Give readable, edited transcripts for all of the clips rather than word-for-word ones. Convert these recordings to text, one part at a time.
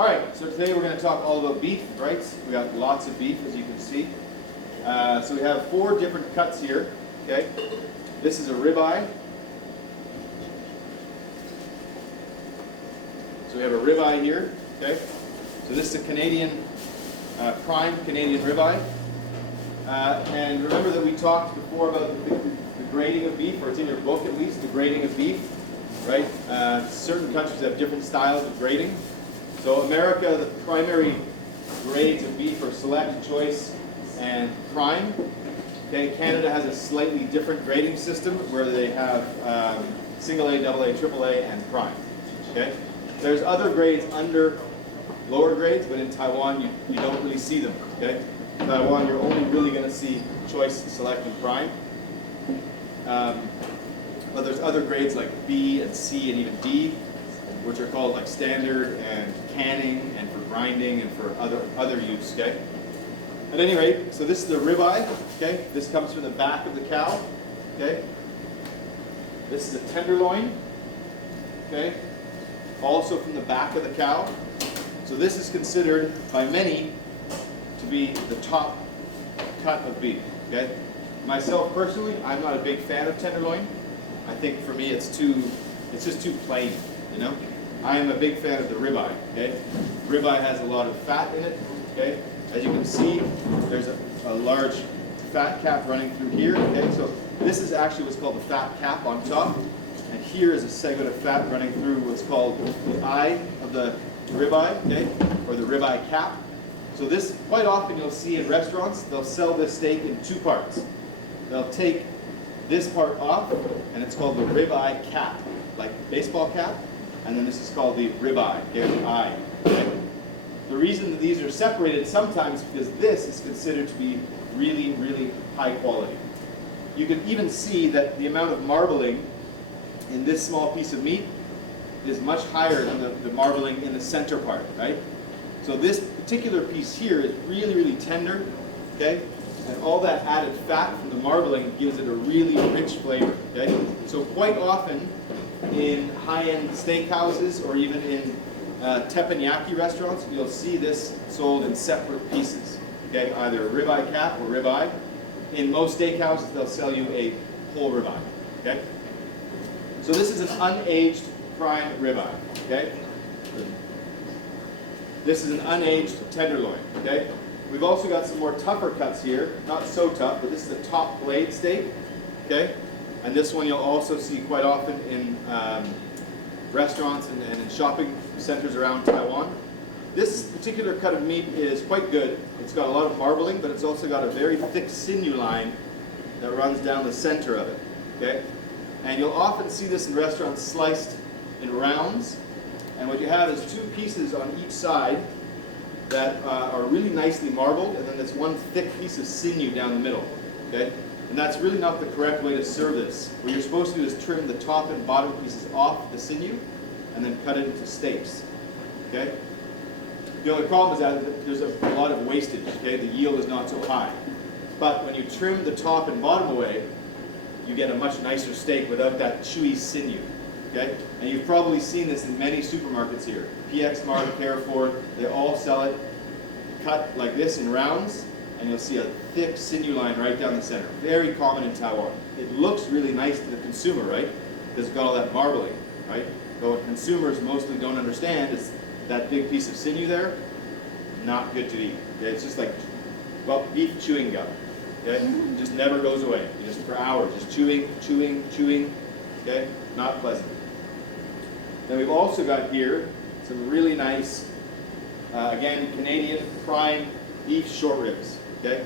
All right, so today we're going to talk all about beef, right? We got lots of beef, as you can see. So we have 4 different cuts here, okay? This is a ribeye. So we have a ribeye here, okay? So this is a Canadian, prime Canadian ribeye. And remember that we talked before about the grading of beef, or it's in your book at least, the grading of beef, right? Certain countries have different styles of grading. So America, the primary grades of beef are select, choice, and prime. Okay, Canada has a slightly different grading system where they have single A, double A, triple A, and prime. Okay, there's other grades under lower grades, but in Taiwan you don't really see them. Okay, in Taiwan you're only really going to see choice, select, and prime. But there's other grades like B and C and even D, which are called like standard and canning and for grinding and for other use. Okay. At any rate, so this is the ribeye. Okay. This comes from the back of the cow. Okay. This is a tenderloin. Okay. Also from the back of the cow. So this is considered by many to be the top cut of beef. Okay. Myself personally, I'm not a big fan of tenderloin. I think for me it's just too plain, you know. I am a big fan of the ribeye. Okay, ribeye has a lot of fat in it. Okay, as you can see, there's a large fat cap running through here. Okay, so this is actually what's called the fat cap on top, and here is a segment of fat running through what's called the eye of the ribeye. Okay, or the ribeye cap. So this, quite often you'll see in restaurants, they'll sell this steak in 2 parts. They'll take this part off, and it's called the ribeye cap, like baseball cap. And then this is called the ribeye, okay, the eye. Okay? The reason that these are separated sometimes because this is considered to be really, really high quality. You can even see that the amount of marbling in this small piece of meat is much higher than the marbling in the center part, right? So this particular piece here is really, really tender, okay? And all that added fat from the marbling gives it a really rich flavor, okay? So quite often, in high-end steakhouses or even in teppanyaki restaurants, you'll see this sold in separate pieces. Okay, either a ribeye cap or ribeye. In most steakhouses, they'll sell you a whole ribeye. Okay, so this is an unaged prime ribeye. Okay, this is an unaged tenderloin. Okay, we've also got some more tougher cuts here. Not so tough, but this is the top blade steak. Okay. And this one you'll also see quite often in restaurants and in shopping centers around Taiwan. This particular cut of meat is quite good. It's got a lot of marbling, but it's also got a very thick sinew line that runs down the center of it. Okay? And you'll often see this in restaurants sliced in rounds. And what you have is 2 pieces on each side that are really nicely marbled, and then this one thick piece of sinew down the middle. Okay? And that's really not the correct way to serve this. What you're supposed to do is trim the top and bottom pieces off the sinew and then cut it into steaks. Okay? The only problem is that there's a lot of wastage. Okay? The yield is not so high. But when you trim the top and bottom away, you get a much nicer steak without that chewy sinew. Okay? And you've probably seen this in many supermarkets here. PX Mart, Carrefour, they all sell it cut like this in rounds. And you'll see a thick sinew line right down the center. Very common in Taiwan. It looks really nice to the consumer, right? Because it's got all that marbling, right? But what consumers mostly don't understand is that big piece of sinew there, not good to eat. Okay? It's just like, well, beef chewing gum. Okay? It just never goes away. You just for hours, just chewing, chewing, chewing. Okay? Not pleasant. Then we've also got here some really nice, again, Canadian prime beef short ribs. Okay?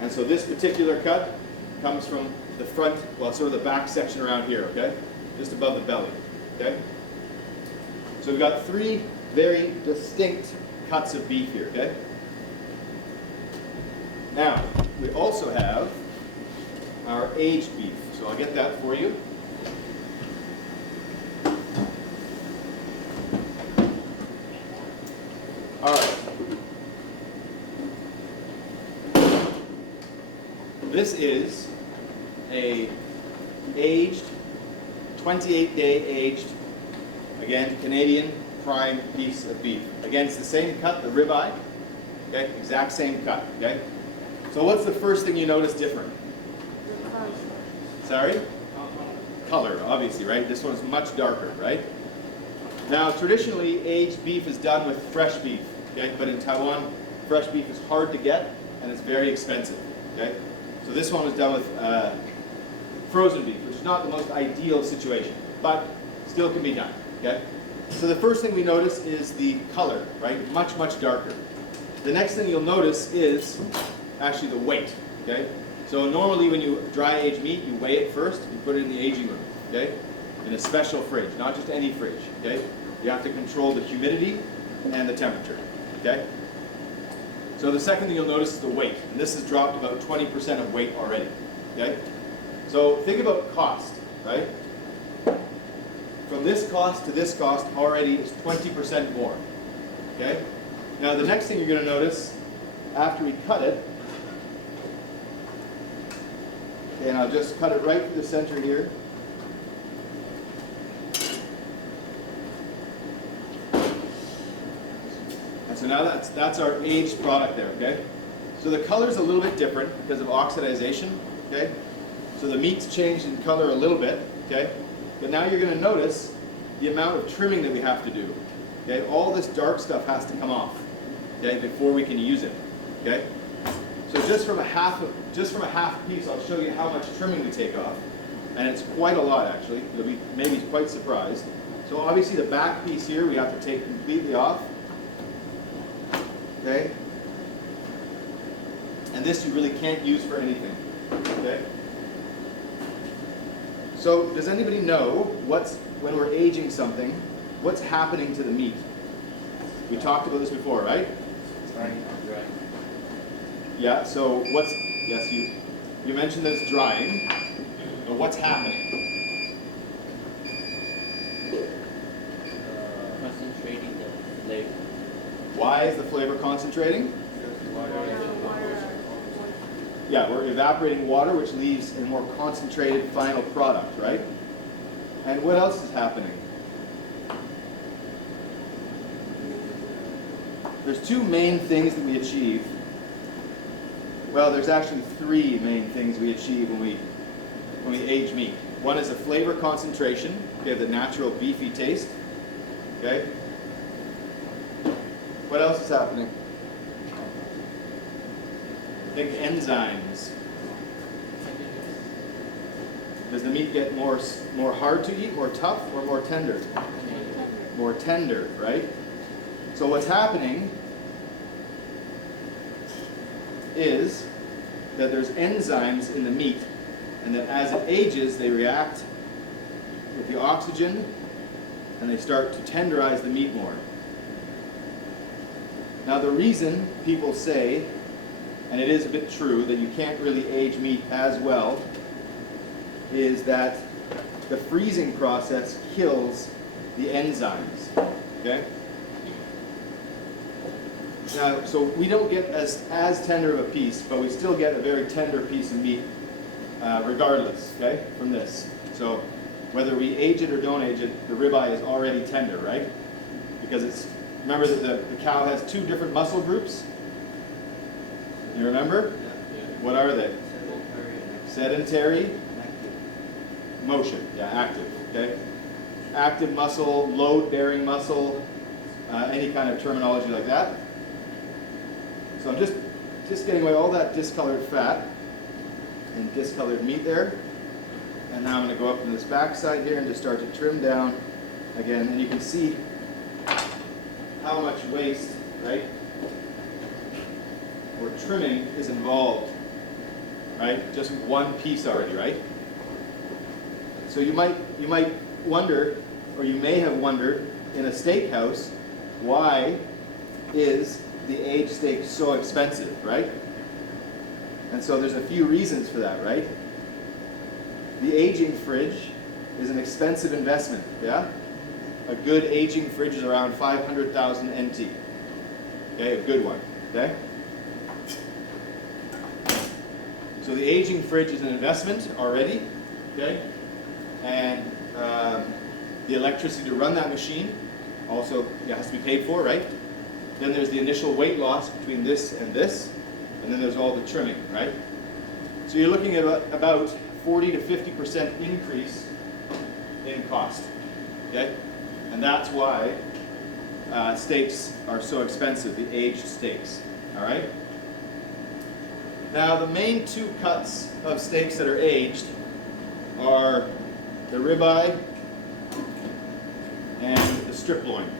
And so this particular cut comes from the front, well, sort of the back section around here, okay? Just above the belly, okay? So we've got 3 very distinct cuts of beef here, okay? Now, we also have our aged beef. So I'll get that for you. All right. This is a aged, 28-day aged, again, Canadian prime piece of beef. Again, it's the same cut, the ribeye, okay? Exact same cut, okay? So what's the first thing you notice different? Sorry? Color, obviously, right? This one's much darker, right? Now, traditionally, aged beef is done with fresh beef, okay? But in Taiwan, fresh beef is hard to get and it's very expensive, okay? So this one was done with frozen beef, which is not the most ideal situation, but still can be done, okay? So the first thing we notice is the color, right? Much, much darker. The next thing you'll notice is actually the weight, okay? So normally when you dry age meat, you weigh it first, you put it in the aging room, okay? In a special fridge, not just any fridge, okay? You have to control the humidity and the temperature, okay? So the second thing you'll notice is the weight, and this has dropped about 20% of weight already, okay? So think about cost, right? From this cost to this cost already is 20% more, okay? Now the next thing you're going to notice after we cut it, okay, and I'll just cut it right through the center here. And so now that's our aged product there, okay? So the color's a little bit different because of oxidization, okay? So the meat's changed in color a little bit, okay? But now you're going to notice the amount of trimming that we have to do, okay? All this dark stuff has to come off, okay, before we can use it, okay? So just from a half piece, I'll show you how much trimming we take off, and it's quite a lot actually. You'll be maybe quite surprised. So obviously the back piece here we have to take completely off, okay? And this you really can't use for anything, okay? So does anybody know when we're aging something, what's happening to the meat? We talked about this before, right? Yeah, so yes, you mentioned that it's drying, but what's happening? Concentrating the flavor. Why is the flavor concentrating? Yeah, we're evaporating water, which leaves a more concentrated final product, right? And what else is happening? There's two main things that we achieve. Well, there's actually three main things we achieve when we age meat. One is a flavor concentration, okay, the natural beefy taste, okay? What else is happening? Think enzymes. Does the meat get more hard to eat, more tough, or more tender? More tender, right? So what's happening is that there's enzymes in the meat, and that as it ages, they react with the oxygen, and they start to tenderize the meat more. Now the reason people say, and it is a bit true, that you can't really age meat as well, is that the freezing process kills the enzymes, okay? Now, so we don't get as tender of a piece, but we still get a very tender piece of meat regardless, okay, from this. So whether we age it or don't age it, the ribeye is already tender, right? Because remember that the cow has two different muscle groups? You remember? Yeah. What are they? Sedentary, motion, yeah, active, okay? Active muscle, load-bearing muscle, any kind of terminology like that. So I'm just getting away all that discolored fat and discolored meat there. And now I'm going to go up to this back side here and just start to trim down again. And you can see how much waste, right, or trimming is involved, right? Just one piece already, right? So you might wonder, or you may have wondered, in a steakhouse, why is the aged steak so expensive, right? And so there's a few reasons for that, right? The aging fridge is an expensive investment, yeah? A good aging fridge is around 500,000 NT. Okay, a good one, okay? So the aging fridge is an investment already, okay? And the electricity to run that machine, also it has to be paid for, right? Then there's the initial weight loss between this, and then there's all the trimming, right? So you're looking at about 40 to 50% increase in cost, okay? And that's why steaks are so expensive, the aged steaks, all right? Now the main two cuts of steaks that are aged are the ribeye and the strip loin,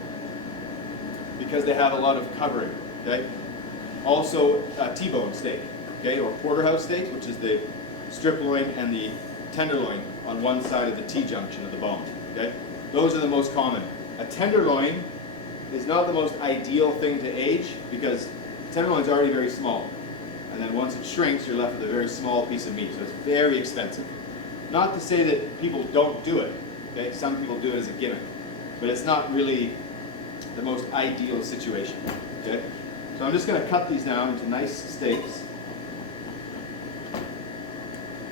because they have a lot of covering, okay? Also T-bone steak, okay, or porterhouse steak, which is the strip loin and the tenderloin on one side of the T-junction of the bone, okay? Those are the most common. A tenderloin is not the most ideal thing to age because tenderloin is already very small. And then once it shrinks, you're left with a very small piece of meat, so it's very expensive. Not to say that people don't do it, okay? Some people do it as a gimmick, but it's not really the most ideal situation, okay? So I'm just going to cut these down into nice steaks.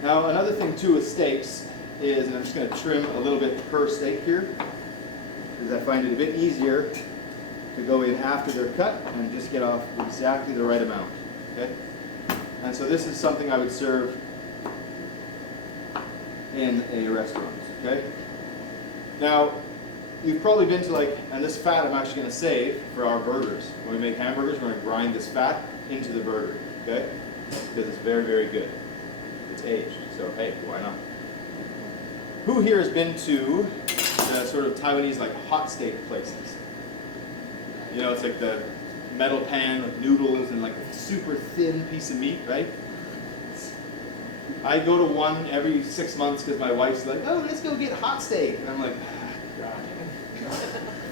Now another thing too with steaks is, and I'm just going to trim a little bit per steak here, because I find it a bit easier to go in after they're cut and just get off exactly the right amount, okay? And so this is something I would serve in a restaurant, okay? Now, you've probably been to and this fat I'm actually going to save for our burgers. When we make hamburgers, we're going to grind this fat into the burger, okay? Because it's very, very good. It's aged, so hey, why not? Who here has been to the sort of Taiwanese hot steak places? You know, it's like the metal pan with noodles and a super thin piece of meat, right? I go to one every 6 months because my wife's like, oh, let's go get hot steak. And I'm like, God,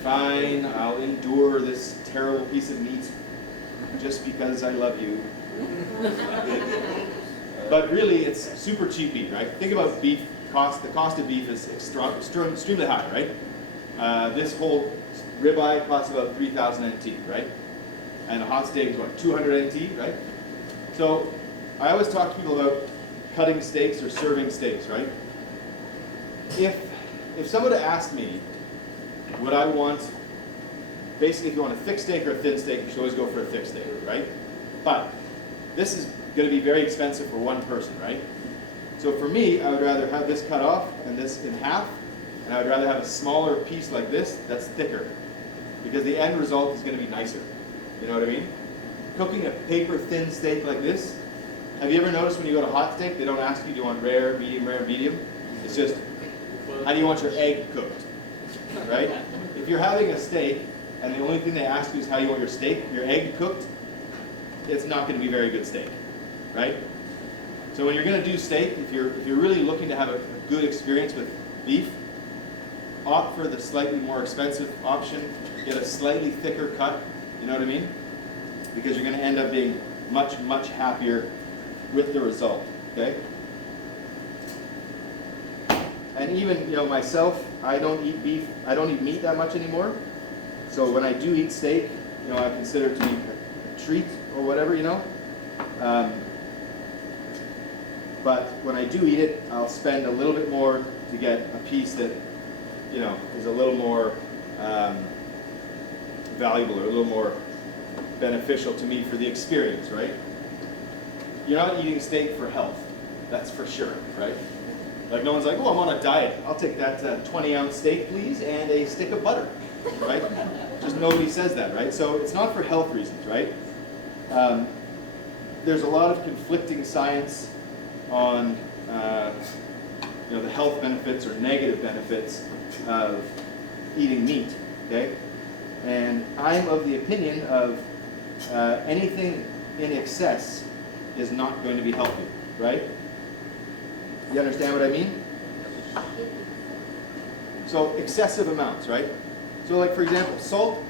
fine, I'll endure this terrible piece of meat just because I love you. But really, it's super cheap meat, right? Think about beef cost. The cost of beef is extremely high, right? This whole ribeye costs about 3,000 NT, right? And a hot steak is what, 200 NT, right? So I always talk to people about cutting steaks or serving steaks, right? If someone had asked me, would I want, basically if you want a thick steak or a thin steak, you should always go for a thick steak, right? But this is going to be very expensive for one person, right? So for me, I would rather have this cut off and this in half, and I would rather have a smaller piece like this that's thicker, because the end result is going to be nicer. You know what I mean? Cooking a paper thin steak like this, have you ever noticed when you go to hot steak, they don't ask you, do you want rare, medium? It's just, how do you want your egg cooked, right? If you're having a steak, and the only thing they ask you is how you want your egg cooked, it's not going to be very good steak, right? So when you're going to do steak, if you're really looking to have a good experience with beef, opt for the slightly more expensive option, get a slightly thicker cut, you know what I mean? Because you're going to end up being much, much happier with the result, okay? And even, myself, I don't eat beef, I don't eat meat that much anymore. So when I do eat steak, I consider it to be a treat or whatever, but when I do eat it, I'll spend a little bit more to get a piece that, is a little more valuable or a little more beneficial to me for the experience, right? You're not eating steak for health, that's for sure, right? No one's like, oh, I'm on a diet. I'll take that 20-ounce steak, please, and a stick of butter, right? Just nobody says that, right? So it's not for health reasons, right? There's a lot of conflicting science on the health benefits or negative benefits of eating meat, okay? And I'm of the opinion of anything in excess is not going to be healthy, right? You understand what I mean? So excessive amounts, right? So for example, salt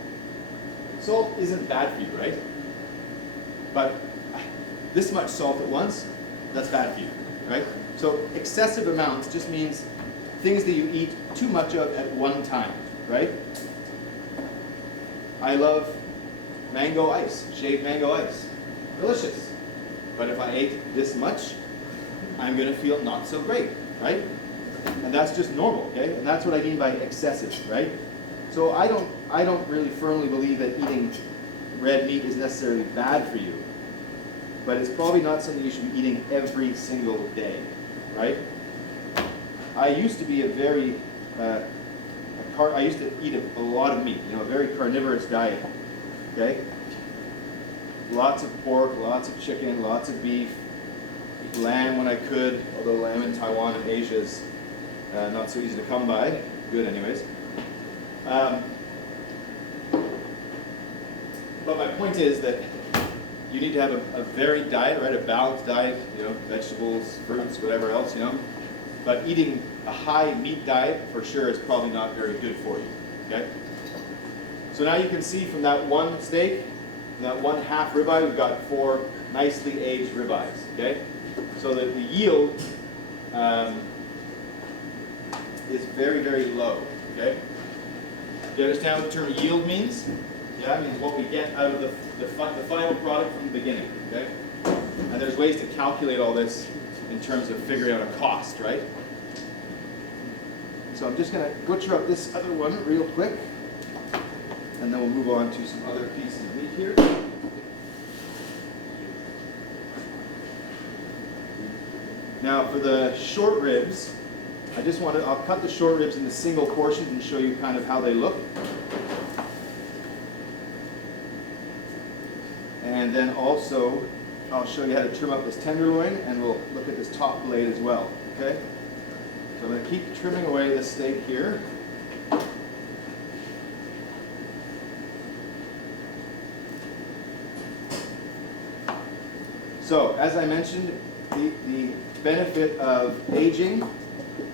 isn't bad for you, right? But this much salt at once, that's bad for you, right? So excessive amounts just means things that you eat too much of at one time, right? I love mango ice, shaved mango ice. Delicious. But if I ate this much, I'm going to feel not so great, right? And that's just normal, okay? And that's what I mean by excessive, right? So I I don't really firmly believe that eating red meat is necessarily bad for you, but it's probably not something you should be eating every single day, right? I used to be I used to eat a lot of meat, a very carnivorous diet, okay? Lots of pork, lots of chicken, lots of beef, lamb when I could, although lamb in Taiwan and Asia is not so easy to come by. Good anyways. But my point is that you need to have a varied diet, right? A balanced diet, vegetables, fruits, whatever else, But eating a high meat diet for sure is probably not very good for you, okay? So now you can see from that one steak, that one half ribeye, we've got 4 nicely aged ribeyes, okay? So that the yield is very, very low, okay? Do you understand what the term yield means? Yeah, it means what we get out of the final product from the beginning, okay? And there's ways to calculate all this in terms of figuring out a cost, right? So I'm just going to butcher up this other one real quick, and then we'll move on to some other pieces of meat here. Now for the short ribs, I'll cut the short ribs into single portions and show you kind of how they look. And then also, I'll show you how to trim up this tenderloin, and we'll look at this top blade as well, okay? So I'm going to keep trimming away this steak here. So, as I mentioned, the benefit of aging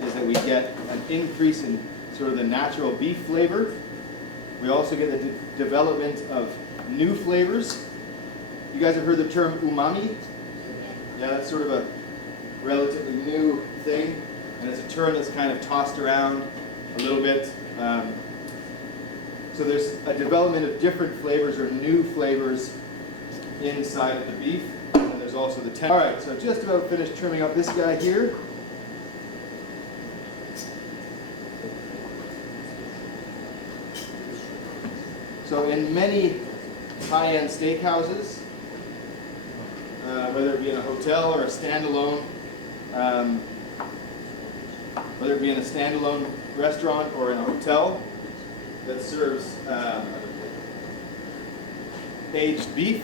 is that we get an increase in sort of the natural beef flavor. We also get the development of new flavors. You guys have heard the term umami? Yeah, that's sort of a relatively new thing, and it's a term that's kind of tossed around a little bit. So there's a development of different flavors or new flavors inside of the beef, and there's also the tender. All right, so just about finished trimming up this guy here. So in many high-end steakhouses, whether it be in a hotel or a standalone, whether it be in a standalone restaurant or in a hotel that serves aged beef,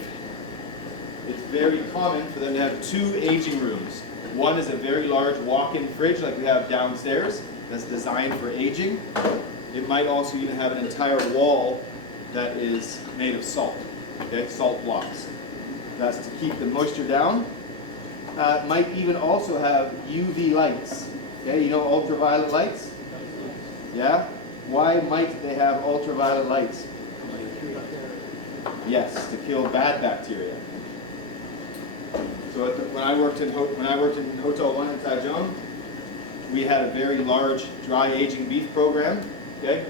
it's very common for them to have 2 aging rooms. One is a very large walk-in fridge like we have downstairs that's designed for aging. It might also even have an entire wall that is made of salt, okay, salt blocks. That's to keep the moisture down. Might even also have UV lights. Okay, ultraviolet lights? Yeah? Why might they have ultraviolet lights? Yes, to kill bad bacteria. So when I worked in Hotel 1 in Taichung, we had a very large dry aging beef program. Okay?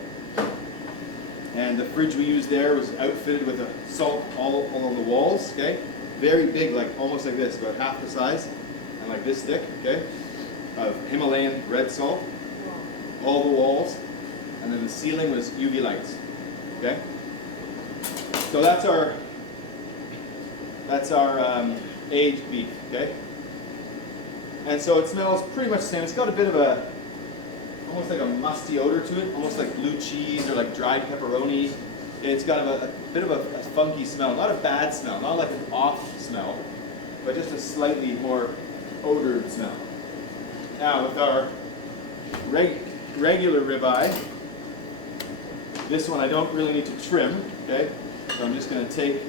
And the fridge we used there was outfitted with a salt all along the walls, okay? Very big, almost like this, about half the size, and like this thick, okay? Of Himalayan red salt, all the walls, and then the ceiling was UV lights, okay? So that's our aged beef, okay? And so it smells pretty much the same. It's got a bit of almost like a musty odor to it, almost like blue cheese or like dried pepperoni. It's got a bit of a funky smell, not a bad smell, not like an off smell, but just a slightly more odored smell. Now with our regular ribeye, this one I don't really need to trim, okay? So I'm just going to take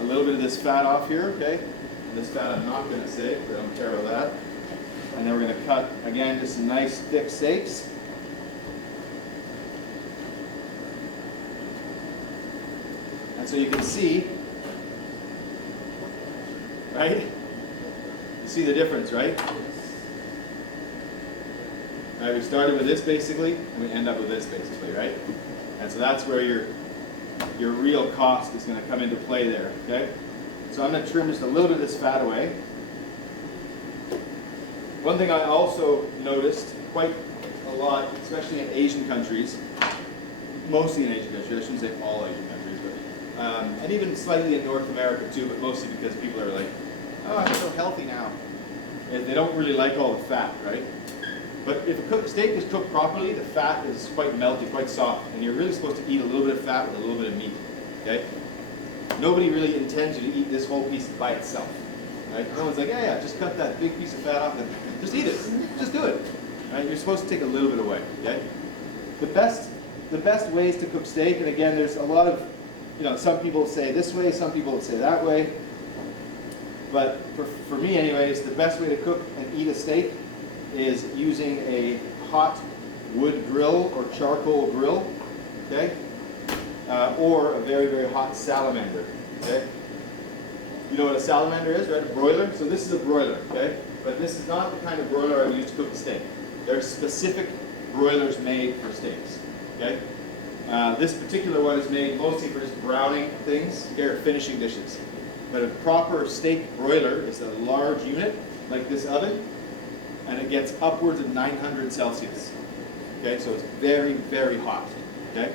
a little bit of this fat off here, okay? This fat I'm not going to save, but I don't care about that. And then we're going to cut, again, just some nice thick steaks. And so you can see, right? You see the difference, right? Right, we started with this basically, and we end up with this basically, right? And so that's where your real cost is going to come into play there, okay? So I'm going to trim just a little bit of this fat away. One thing I also noticed quite a lot, especially in Asian countries, mostly in Asian countries. I shouldn't say all Asian countries, but and even slightly in North America too, but mostly because people are like, oh, I'm so healthy now. And they don't really like all the fat, right? But if a steak is cooked properly, the fat is quite melty, quite soft, and you're really supposed to eat a little bit of fat with a little bit of meat, okay? Nobody really intends you to eat this whole piece by itself, right? No one's like, yeah, just cut that big piece of fat off and just eat it. Just do it, right? You're supposed to take a little bit away, okay? The best ways to cook steak, and again, there's a lot of, some people say this way, some people say that way, but for me anyways, the best way to cook and eat a steak is using a hot wood grill or charcoal grill, okay? Or a very, very hot salamander, okay? You know what a salamander is, right? A broiler? So this is a broiler, okay? But this is not the kind of broiler I would use to cook a steak. There are specific broilers made for steaks, okay? This particular one is made mostly for just browning things, or finishing dishes. But a proper steak broiler is a large unit, like this oven, and it gets upwards of 900 Celsius. Okay, so it's very, very hot. Okay,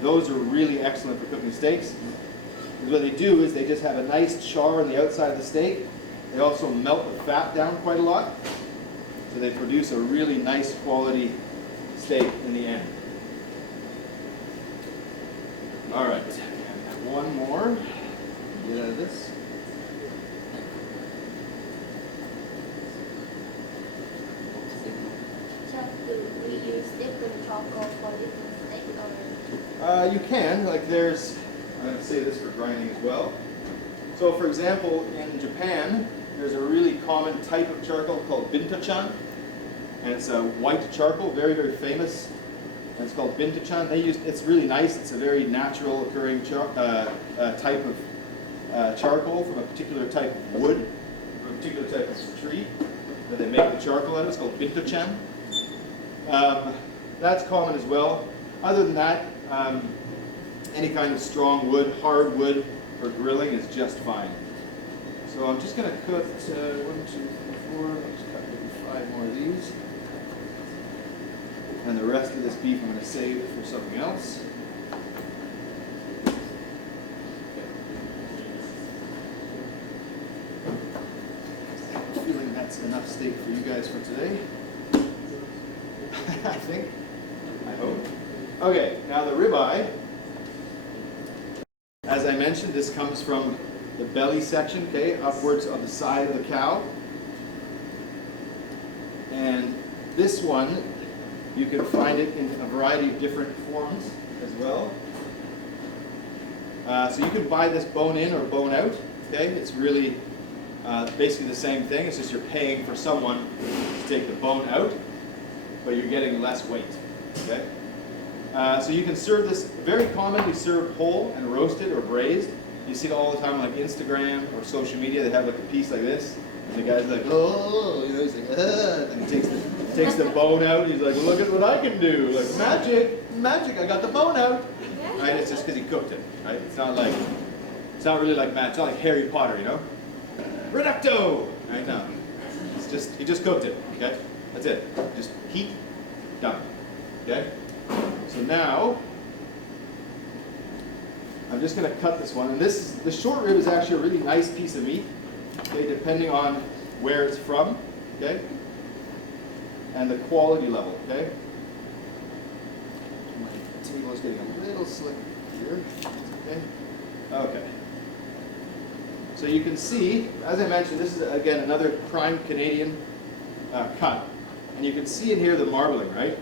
those are really excellent for cooking steaks. Because what they do is they just have a nice char on the outside of the steak. They also melt the fat down quite a lot, so they produce a really nice quality steak in the end. All right, and one more. Get out of this. So do we use different charcoal for different steak or? You can, like there's, I'm going to say this for grinding as well. So for example, in Japan, there's a really common type of charcoal called bintachan. And it's a white charcoal, very, very famous. And it's called bintachan. It's really nice. It's a very natural occurring type of charcoal from a particular type of wood, from a particular type of tree that they make the charcoal out of. It's called bintachan. That's common as well. Other than that, any kind of strong wood, hard wood for grilling is just fine. So I'm just going to cut 1, 2, 3, 4. I'll just cut maybe 5 more of these. And the rest of this beef I'm going to save for something else. I'm feeling that's enough steak for you guys for today. I think. I hope. Okay, now the ribeye. As I mentioned, this comes from the belly section, okay, upwards on the side of the cow. And this one, you can find it in a variety of different forms as well. So you can buy this bone in or bone out, okay? It's really basically the same thing. It's just you're paying for someone to take the bone out, but you're getting less weight, okay? So you can serve this, very commonly served whole and roasted or braised. You see it all the time on like Instagram or social media. They have like a piece like this, and the guy's like, oh, he's like, and he takes the bone out. He's like, look at what I can do, like magic, I got the bone out. Right? It's just because he cooked it, right? It's not really like magic. It's not like Harry Potter, you know? Reducto, right? No, he just cooked it. Okay, that's it. Just heat, done. Okay. So now, I'm just going to cut this one. And the short rib is actually a really nice piece of meat, okay, depending on where it's from, okay, and the quality level, okay. My table is getting a little slick here, okay. Okay. So you can see, as I mentioned, this is, again, another prime Canadian cut. And you can see in here the marbling, right?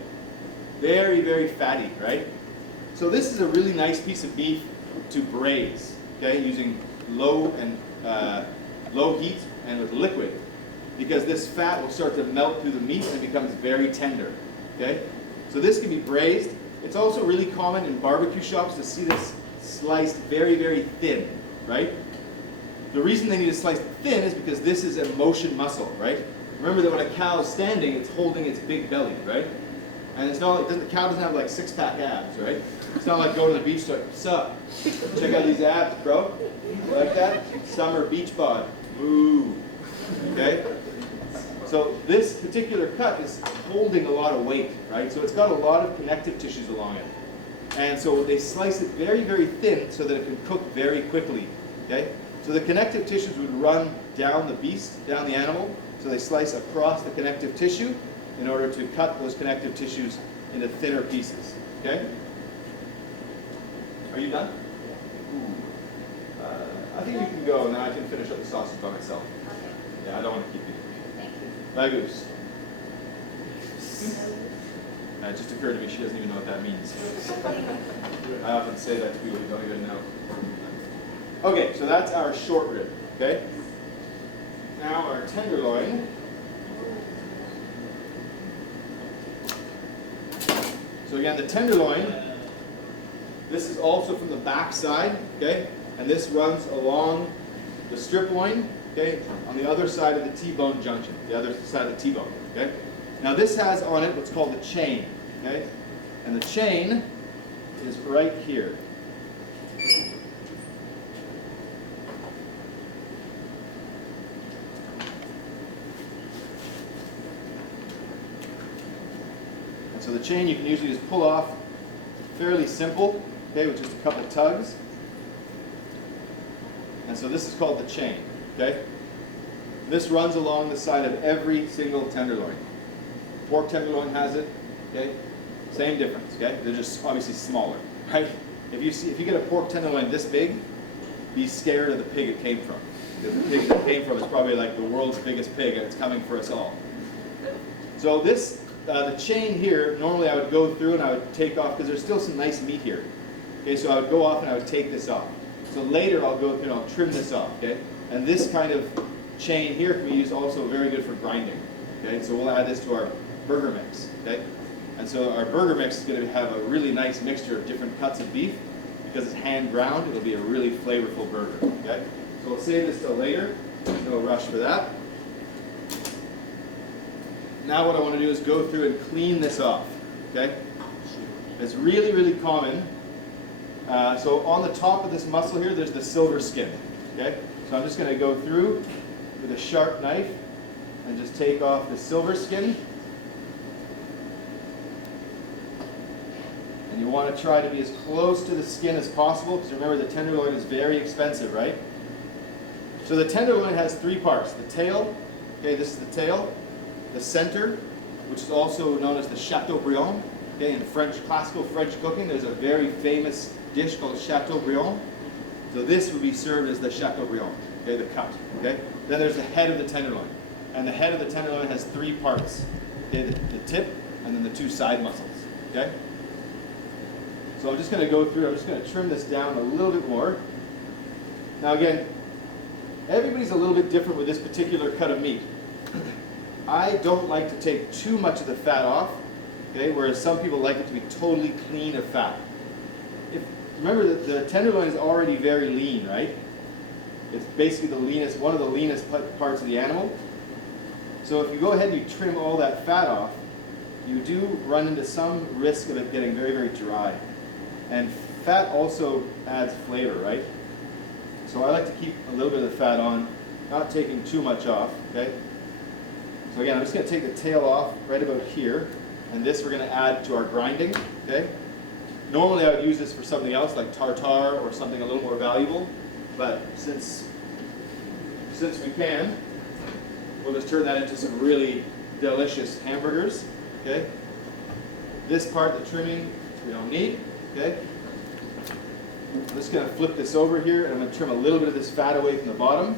Very, very fatty, right? So this is a really nice piece of beef to braise, okay, using low heat and with liquid, because this fat will start to melt through the meat and it becomes very tender, okay? So this can be braised. It's also really common in barbecue shops to see this sliced very, very thin, right? The reason they need to slice thin is because this is a motion muscle, right? Remember that when a cow is standing, it's holding its big belly, right? And it's not like, the cow doesn't have like 6-pack abs, right? It's not like going to the beach to, sup, check out these abs, bro. You like that? Summer beach bod. Ooh. Okay? So this particular cut is holding a lot of weight, right? So it's got a lot of connective tissues along it. And so they slice it very, very thin so that it can cook very quickly. Okay? So the connective tissues would run down the beast, down the animal. So they slice across the connective tissue in order to cut those connective tissues into thinner pieces. Okay? Are you done? I think you can go, and then I can finish up the sausage by myself. Okay. Yeah, I don't want to keep you. Thank you. Bagus. It just occurred to me she doesn't even know what that means. I often say that to people who don't even know. Okay, so that's our short rib. Okay? Now our tenderloin. So again, the tenderloin, this is also from the back side, okay? And this runs along the strip loin, okay, on the other side of the T-bone junction, the other side of the T-bone, okay? Now this has on it what's called the chain, okay? And the chain is right here. And so the chain you can usually just pull off, fairly simple, okay, with just a couple tugs. And so this is called the chain, okay? This runs along the side of every single tenderloin. Pork tenderloin has it, okay? Same difference, okay? They're just obviously smaller, right? If you get a pork tenderloin this big, be scared of the pig it came from. Because the pig it came from is probably like the world's biggest pig, and it's coming for us all. So this, the chain here, normally I would go through and I would take off, because there's still some nice meat here. Okay, so I would go off and I would take this off. So later I'll go through and I'll trim this off, okay? And this kind of chain here can be used also very good for grinding, okay? So we'll add this to our burger mix, okay? And so our burger mix is going to have a really nice mixture of different cuts of beef. Because it's hand ground, it'll be a really flavorful burger, okay? So we'll save this till later. No rush for that. Now what I want to do is go through and clean this off, okay? It's really, really common. So on the top of this muscle here, there's the silver skin, okay? So I'm just going to go through with a sharp knife and just take off the silver skin. And you want to try to be as close to the skin as possible, because remember the tenderloin is very expensive, right? So the tenderloin has three parts. The tail, okay, this is the tail. The center, which is also known as the Chateaubriand. Okay, in classical French cooking, there's a very famous dish called Chateaubriand. So this would be served as the Chateaubriand, okay, the cut. Okay. Then there's the head of the tenderloin, and the head of the tenderloin has three parts. Okay, the tip, and then the two side muscles. Okay. So I'm just going to go through. I'm just going to trim this down a little bit more. Now again, everybody's a little bit different with this particular cut of meat. I don't like to take too much of the fat off, okay, whereas some people like it to be totally clean of fat. Remember that the tenderloin is already very lean, right? It's basically the leanest, one of the leanest parts of the animal. So if you go ahead and you trim all that fat off, you do run into some risk of it getting very, very dry. And fat also adds flavor, right? So I like to keep a little bit of the fat on, not taking too much off, okay? So again, I'm just going to take the tail off right about here, and this we're going to add to our grinding, okay? Normally I would use this for something else like tartare or something a little more valuable, but since we can, we'll just turn that into some really delicious hamburgers, okay? This part, the trimming, we don't need, okay? I'm just going to flip this over here, and I'm going to trim a little bit of this fat away from the bottom.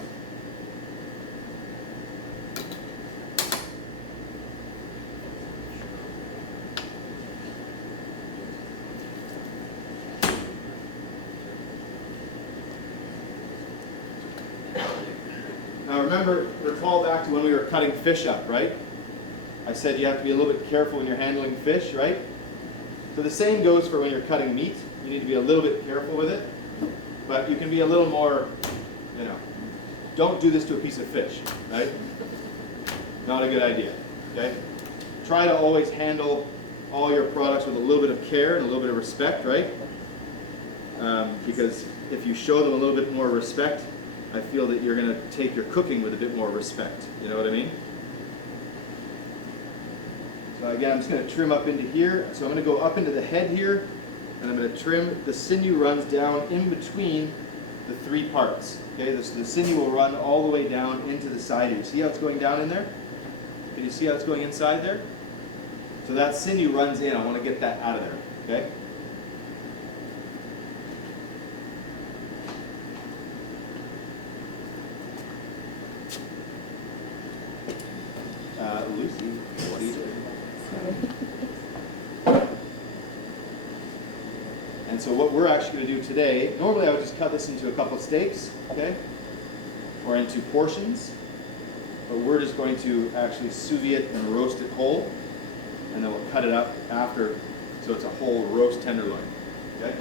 Now remember, recall back to when we were cutting fish up, right? I said you have to be a little bit careful when you're handling fish, right? So the same goes for when you're cutting meat. You need to be a little bit careful with it, but you can be a little more, you know, don't do this to a piece of fish, right? Not a good idea, okay? Try to always handle all your products with a little bit of care and a little bit of respect, right? Because if you show them a little bit more respect, I feel that you're going to take your cooking with a bit more respect. You know what I mean? So again, I'm just going to trim up into here. So I'm going to go up into the head here, and I'm going to trim. The sinew runs down in between the three parts. Okay, the sinew will run all the way down into the side here. See how it's going down in there? Can you see how it's going inside there? So that sinew runs in. I want to get that out of there. Okay? Lucy, what do you do? And so what we're actually going to do today, normally I would just cut this into a couple of steaks, okay? Or into portions. But we're just going to actually sous vide it and roast it whole. And then we'll cut it up after, so it's a whole roast tenderloin, okay?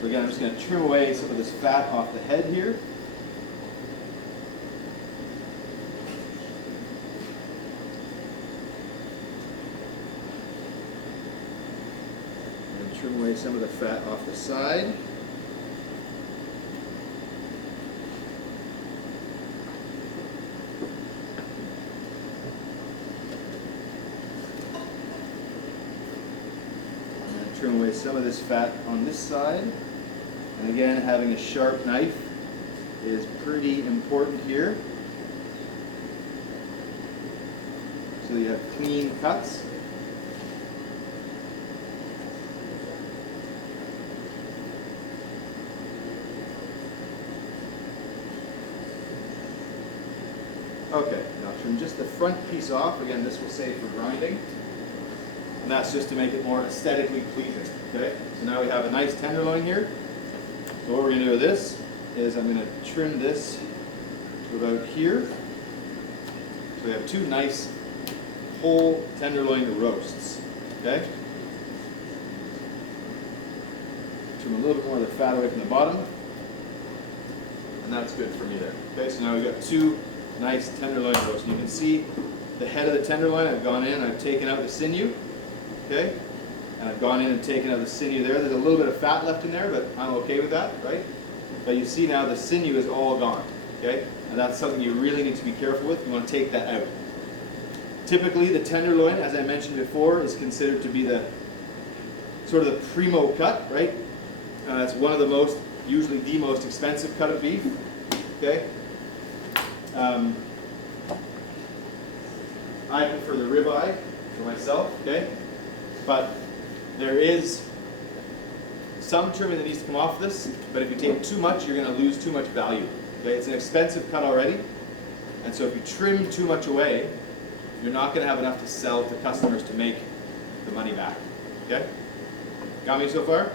So again, I'm just going to trim away some of this fat off the head here. And trim away some of the fat off the side. And trim away some of this fat on this side. And again, having a sharp knife is pretty important here, so you have clean cuts. Okay, now trim just the front piece off. Again, this will save for grinding. And that's just to make it more aesthetically pleasing. Okay, so now we have a nice tenderloin here. So what we're going to do with this is I'm going to trim this to about here. So we have two nice whole tenderloin roasts. Okay? Trim a little bit more of the fat away from the bottom. And that's good for me there. Okay, so now we've got two nice tenderloin roasts. You can see the head of the tenderloin, I've gone in, I've taken out the sinew. Okay? And I've gone in and taken out the sinew there. There's a little bit of fat left in there, but I'm okay with that, right? But you see now the sinew is all gone, okay? And that's something you really need to be careful with. You want to take that out. Typically, the tenderloin, as I mentioned before, is considered to be the sort of the primo cut, right? It's one of the most, usually the most expensive cut of beef, okay? I prefer the ribeye for myself, okay? But there is some trimming that needs to come off this, but if you take too much, you're going to lose too much value. Okay? It's an expensive cut already, and so if you trim too much away, you're not going to have enough to sell to customers to make the money back. Okay? Got me so far?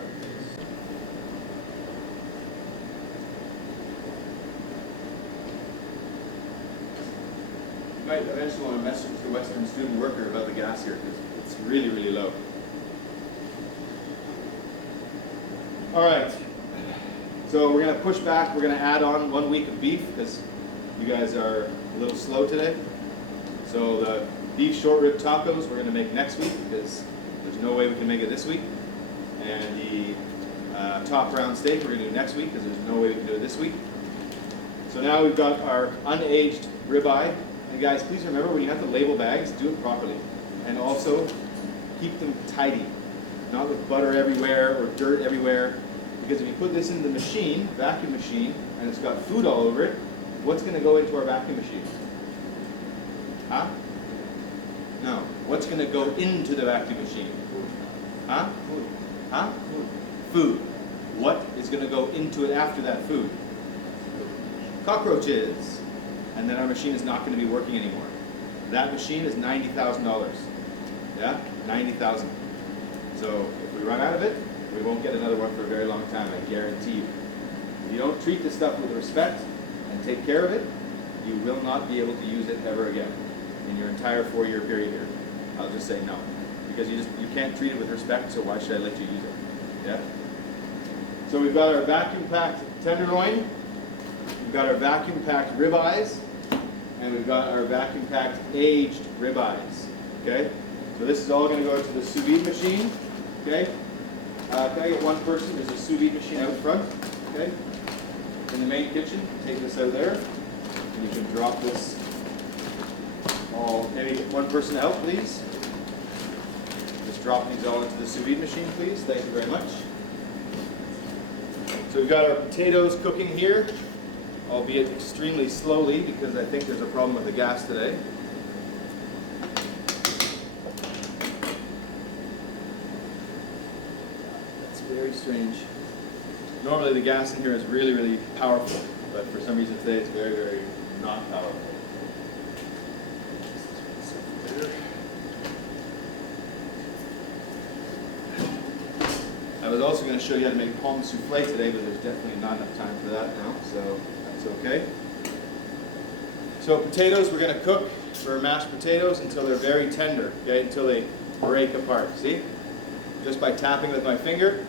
You might eventually want to message the Western student worker about the gas here, because it's really, really low. All right, so we're going to push back. We're going to add on 1 week of beef because you guys are a little slow today. So the beef short rib tacos we're going to make next week because there's no way we can make it this week. And the top round steak we're going to do next week because there's no way we can do it this week. So now we've got our unaged ribeye. And guys, please remember when you have to label bags, do it properly. And also keep them tidy. Not with butter everywhere or dirt everywhere. Because if you put this in the machine, vacuum machine, and it's got food all over it, what's going to go into our vacuum machine? Huh? No. What's going to go into the vacuum machine? Huh? Food. Huh? Food. What is going to go into it after that food? Cockroaches. And then our machine is not going to be working anymore. That machine is $90,000. Yeah? $90,000. So if we run out of it, we won't get another one for a very long time, I guarantee you. If you don't treat this stuff with respect and take care of it, you will not be able to use it ever again in your entire 4-year period here. I'll just say no. Because you can't treat it with respect, so why should I let you use it? Yeah? So we've got our vacuum-packed tenderloin, we've got our vacuum-packed ribeyes, and we've got our vacuum-packed aged ribeyes. Okay? So this is all going to go into the sous vide machine. Okay? Can I get one person? There's a sous vide machine out front. Okay? In the main kitchen. Take this out there. And you can drop this all, maybe get one person out, please. Just drop these all into the sous vide machine, please. Thank you very much. So we've got our potatoes cooking here, albeit extremely slowly because I think there's a problem with the gas today. That's very strange. Normally the gas in here is really, really powerful, but for some reason today it's very, very not powerful. I was also going to show you how to make pomme souffle today, but there's definitely not enough time for that now, so that's okay. So potatoes, we're going to cook for mashed potatoes until they're very tender, okay, until they break apart. See? Just by tapping with my finger,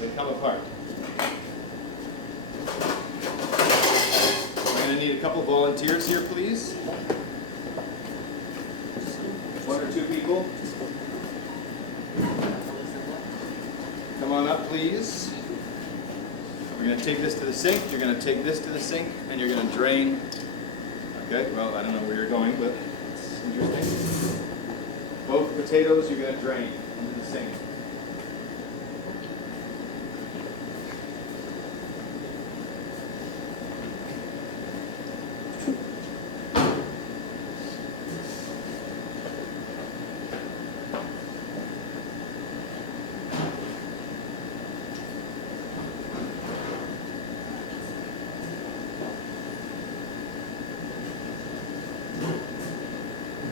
they come apart. We're going to need a couple volunteers here, please. 1 or 2 people. Come on up, please. We're going to take this to the sink. You're going to take this to the sink, and you're going to drain. Okay, well, I don't know where you're going, but it's interesting. Both potatoes you're going to drain into the sink.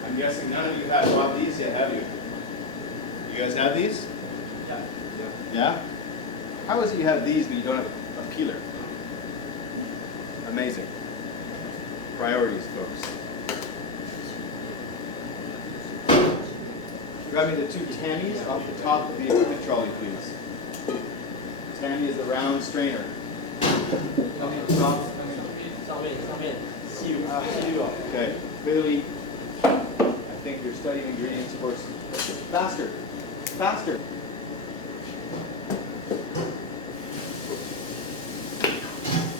I'm guessing none of you have bought these yet, have you? You guys have these? Yeah. Yeah? How is it you have these but you don't have a peeler? Amazing. Priorities, folks. Grab me the 2 Tammys off the top of the equipment trolley, please. Tammy is the round strainer. 上面，Okay, clearly, I think you're studying ingredients course. Faster, faster.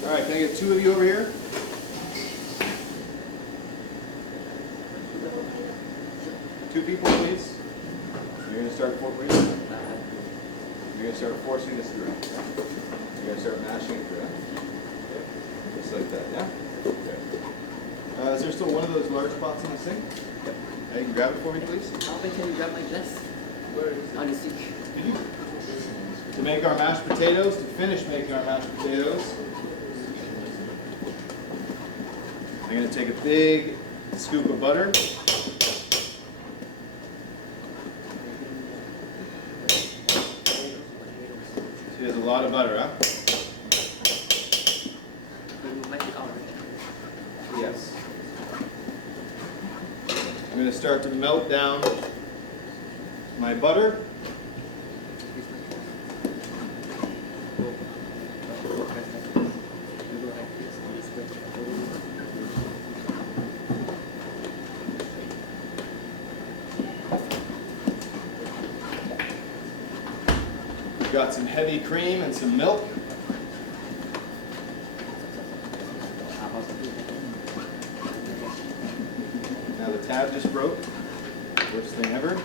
All right, can I get 2 of you over here? Two people, please. You're going to start forcing this through. You're going to start mashing it through. Okay. Just like that, yeah? Okay. Is there still one of those large pots in the sink? Yep. Hey, you can grab it for me, please. How can you grab my glass? Where is it? On the sink. To make our mashed potatoes, to finish making our mashed potatoes, I'm going to take a big scoop of butter. See, there's a lot of butter, huh? Yes. I'm going to start to melt down my butter. We've got some heavy cream and some milk. Now the tab just broke. Worst thing ever.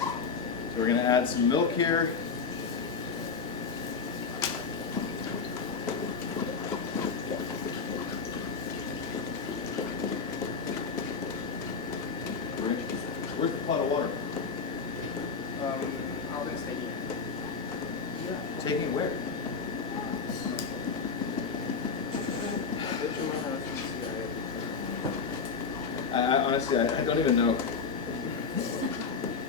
So we're going to add some milk here. Where's the pot of water? I'll just take it. Taking where? I honestly, I don't even know.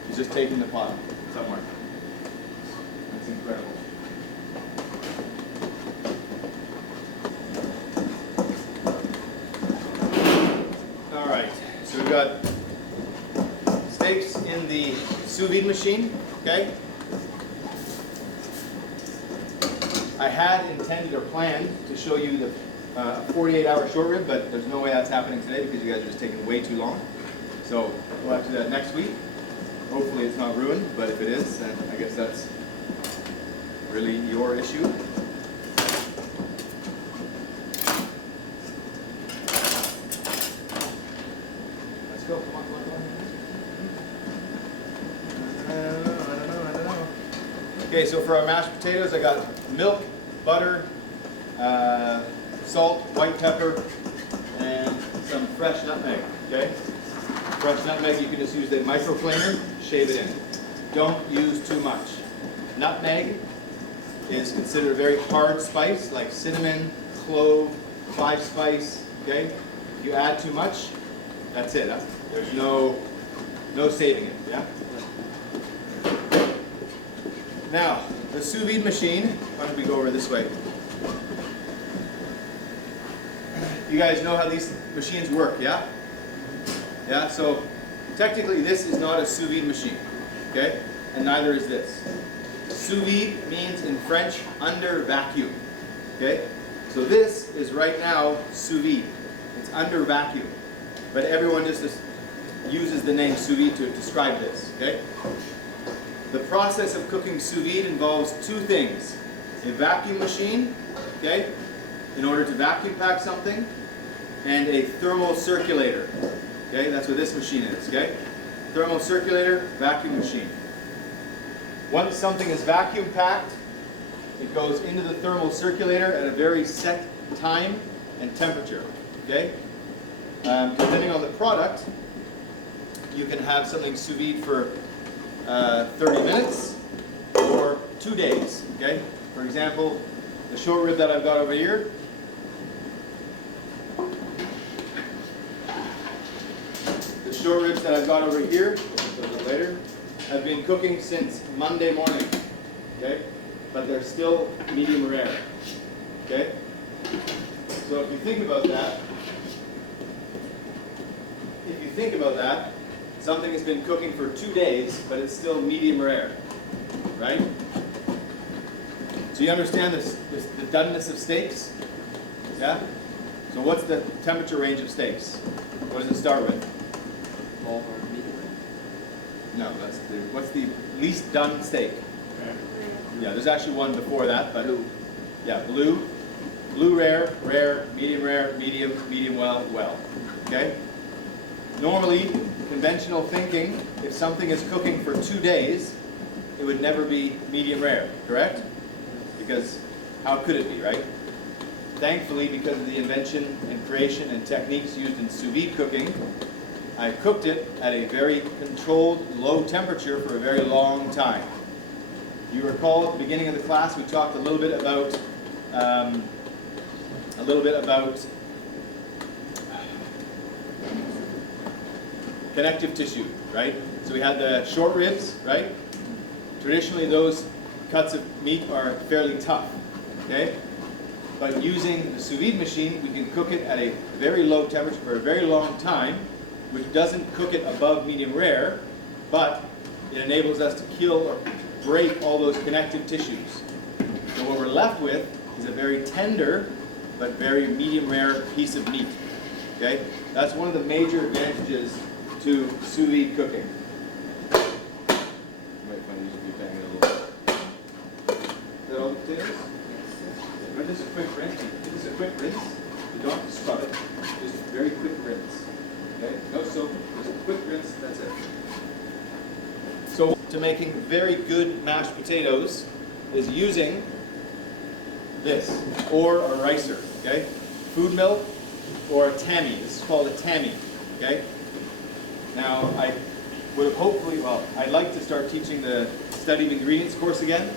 He's just taking the pot somewhere. That's incredible. All right, so we've got steaks in the sous vide machine, okay? I had intended or planned to show you the 48-hour short rib, but there's no way that's happening today because you guys are just taking way too long. So we'll have to do that next week. Hopefully it's not ruined, but if it is, then I guess that's really your issue. go. Come on, come on, come on. I don't know. Okay, so for our mashed potatoes, I got milk, butter, salt, white pepper, and some fresh nutmeg, okay? Fresh nutmeg, you can just use the microflamer, shave it in. Don't use too much. Nutmeg is considered a very hard spice, like cinnamon, clove, 5-spice, okay? If you add too much, that's it. There's no saving it, yeah? Now, the sous vide machine, why don't we go over this way? You guys know how these machines work, yeah? Yeah, so technically this is not a sous vide machine, okay? And neither is this. Sous vide means in French under vacuum, okay? So this is right now sous vide. It's under vacuum. But everyone just uses the name sous vide to describe this, okay? The process of cooking sous vide involves two things. A vacuum machine, okay, in order to vacuum pack something, and a thermal circulator. Okay, that's what this machine is, okay? Thermal circulator, vacuum machine. Once something is vacuum packed, it goes into the thermal circulator at a very set time and temperature, okay? Depending on the product, you can have something sous vide for 30 minutes or 2 days, okay? For example, the short rib that I've got over here, short ribs that I've got over here, a little bit later, have been cooking since Monday morning, okay? But they're still medium rare, okay? So if you think about that, something has been cooking for 2 days, but it's still medium rare, right? So you understand this, the doneness of steaks? Yeah? So what's the temperature range of steaks? What does it start with? Or medium? No, what's the least done steak? Yeah, there's actually one before that, but Blue. yeah, blue rare, medium, medium well. Okay? Normally, conventional thinking, if something is cooking for 2 days, it would never be medium rare, correct? Because how could it be, right? Thankfully, because of the invention and creation and techniques used in sous vide cooking, I cooked it at a very controlled, low temperature for a very long time. You recall at the beginning of the class we talked a little bit about connective tissue, right? So we had the short ribs, right? Traditionally, those cuts of meat are fairly tough, okay? But using the sous vide machine, we can cook it at a very low temperature for a very long time, which doesn't cook it above medium rare, but it enables us to kill or break all those connective tissues. So what we're left with is a very tender, but very medium rare piece of meat. Okay? That's one of the major advantages to sous vide cooking. You might find these if you bang it a little bit. Is that all the potatoes? Just a quick rinse. Just a quick rinse. You don't have to scrub it. Just a very quick rinse. Okay? No soap. Just a quick rinse. That's it. So to making very good mashed potatoes is using this, or a ricer, okay? Food milk or a tammy. This is called a tammy, okay? Now, I would have hopefully, I'd like to start teaching the study of ingredients course again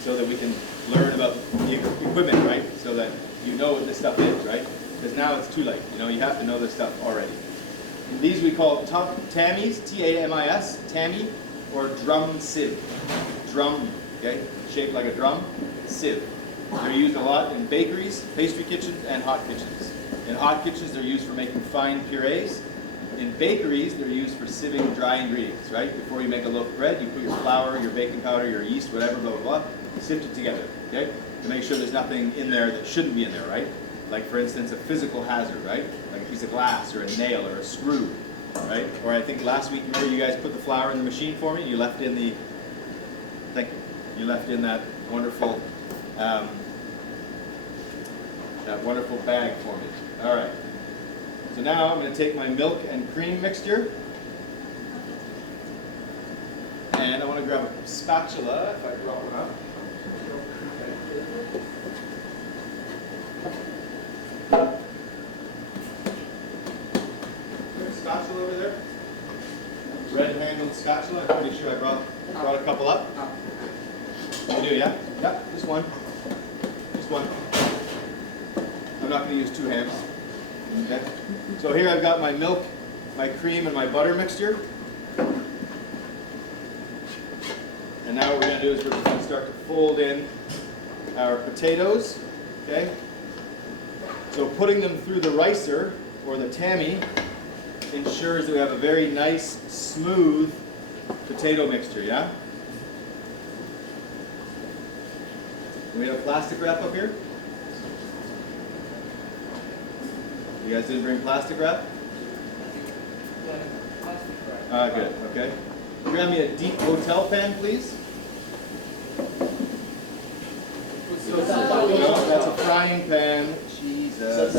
so that we can learn about the equipment, right? So that you know what this stuff is, right? Because now it's too late. You know, you have to know this stuff already. And these we call tammies, T-A-M-I-S, tammy, or drum sieve. Drum, okay? Shaped like a drum, sieve. They're used a lot in bakeries, pastry kitchens, and hot kitchens. In hot kitchens, they're used for making fine purees. In bakeries, they're used for sieving dry ingredients, right? Before you make a loaf of bread, you put your flour, your baking powder, your yeast, whatever, blah, blah, blah, sift it together, okay? To make sure there's nothing in there that shouldn't be in there, right? Like, for instance, a physical hazard, right? Like a piece of glass, or a nail, or a screw, right? Or I think last week, remember you guys put the flour in the machine for me? You left in the, thank you. You left in that wonderful bag for me. All right. So now I'm going to take my milk and cream mixture, and I want to grab a spatula if I drop one up. There's a spatula over there. Red handled spatula. I'm pretty sure I brought a couple up. You do, yeah? Yeah, just one. Just one. I'm not going to use two hands. Okay. So here I've got my milk, my cream, and my butter mixture. And now what we're going to do is we're going to start to fold in our potatoes. Okay. So putting them through the ricer or the tammy ensures that we have a very nice, smooth potato mixture. Yeah. Do we have plastic wrap up here? You guys didn't bring plastic wrap? Good, okay. Grab me a deep hotel pan, please. No, that's a frying pan. Jesus.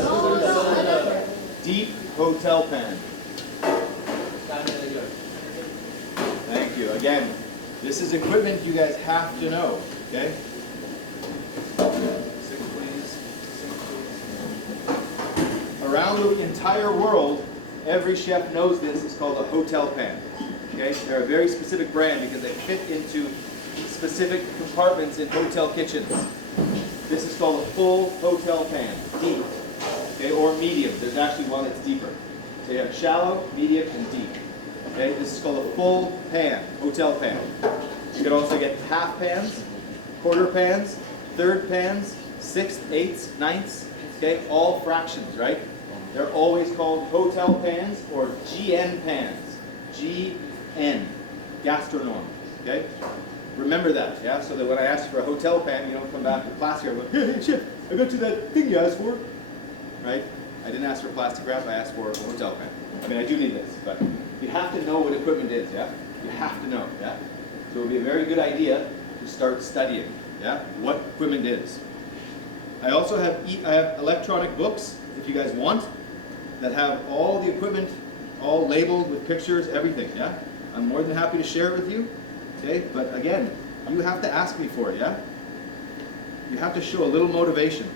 Deep hotel pan. Thank you. Again, this is equipment you guys have to know, okay? Around the entire world, every chef knows this. It's called a hotel pan. Okay? They're a very specific brand because they fit into specific compartments in hotel kitchens. This is called a full hotel pan, deep, okay, or medium. There's actually one that's deeper. So you have shallow, medium, and deep. Okay? This is called a full pan, hotel pan. You can also get half pans, quarter pans, third pans, sixths, eighths, ninths. Okay, all fractions, right? They're always called hotel pans or GN pans. GN, gastronome. Okay? Remember that, yeah? So that when I ask you for a hotel pan, you don't come back with plastic wrap. Hey, chef, I got you that thing you asked for. Right? I didn't ask for plastic wrap, I asked for a hotel pan. I mean, I do need this, but you have to know what equipment is, yeah? You have to know, yeah? So it would be a very good idea to start studying, yeah? What equipment is. I also have electronic books, if you guys want, that have all the equipment, all labeled with pictures, everything, yeah? I'm more than happy to share it with you, okay? But again, you have to ask me for it, yeah? You have to show a little motivation.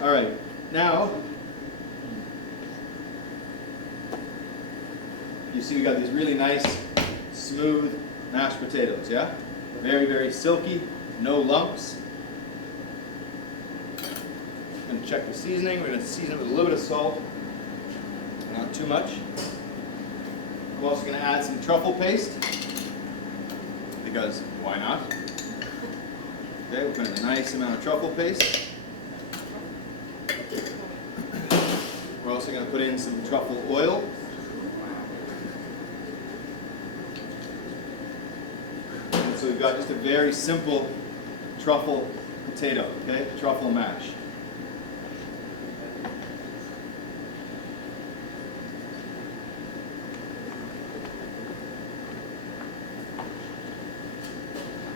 All right, now, you see we got these really nice, smooth mashed potatoes, yeah? Very, very silky, no lumps. And check the seasoning. We're going to season it with a little bit of salt, not too much. I'm also going to add some truffle paste, because why not? Okay, we're putting a nice amount of truffle paste. We're also going to put in some truffle oil. And so we've got just a very simple truffle potato, okay? Truffle mash.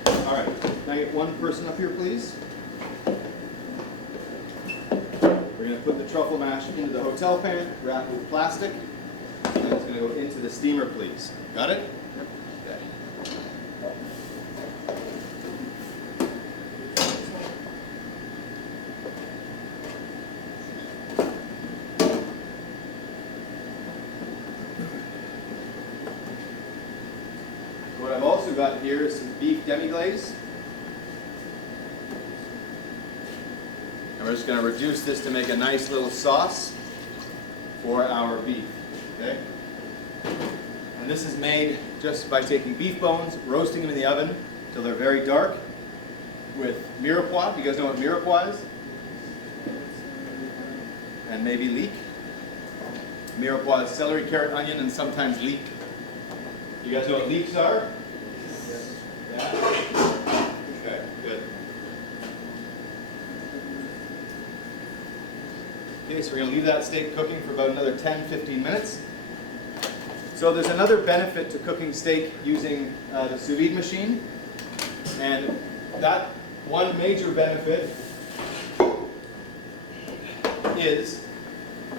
All right, can I get one person up here, please? We're going to put the truffle mash into the hotel pan, wrap it with plastic, and it's going to go into the steamer, please. Got it? Yep. Okay. What I've also got here is some beef demi-glaze. And we're just going to reduce this to make a nice little sauce for our beef. Okay? And this is made just by taking beef bones, roasting them in the oven until they're very dark with mirepoix. You guys know what mirepoix is? And maybe leek. Mirepoix is celery, carrot, onion, and sometimes leek. You guys know what leeks are? Yes. Yeah? Okay, good. Okay, so we're going to leave that steak cooking for about another 10-15 minutes. So there's another benefit to cooking steak using the sous vide machine. And that one major benefit is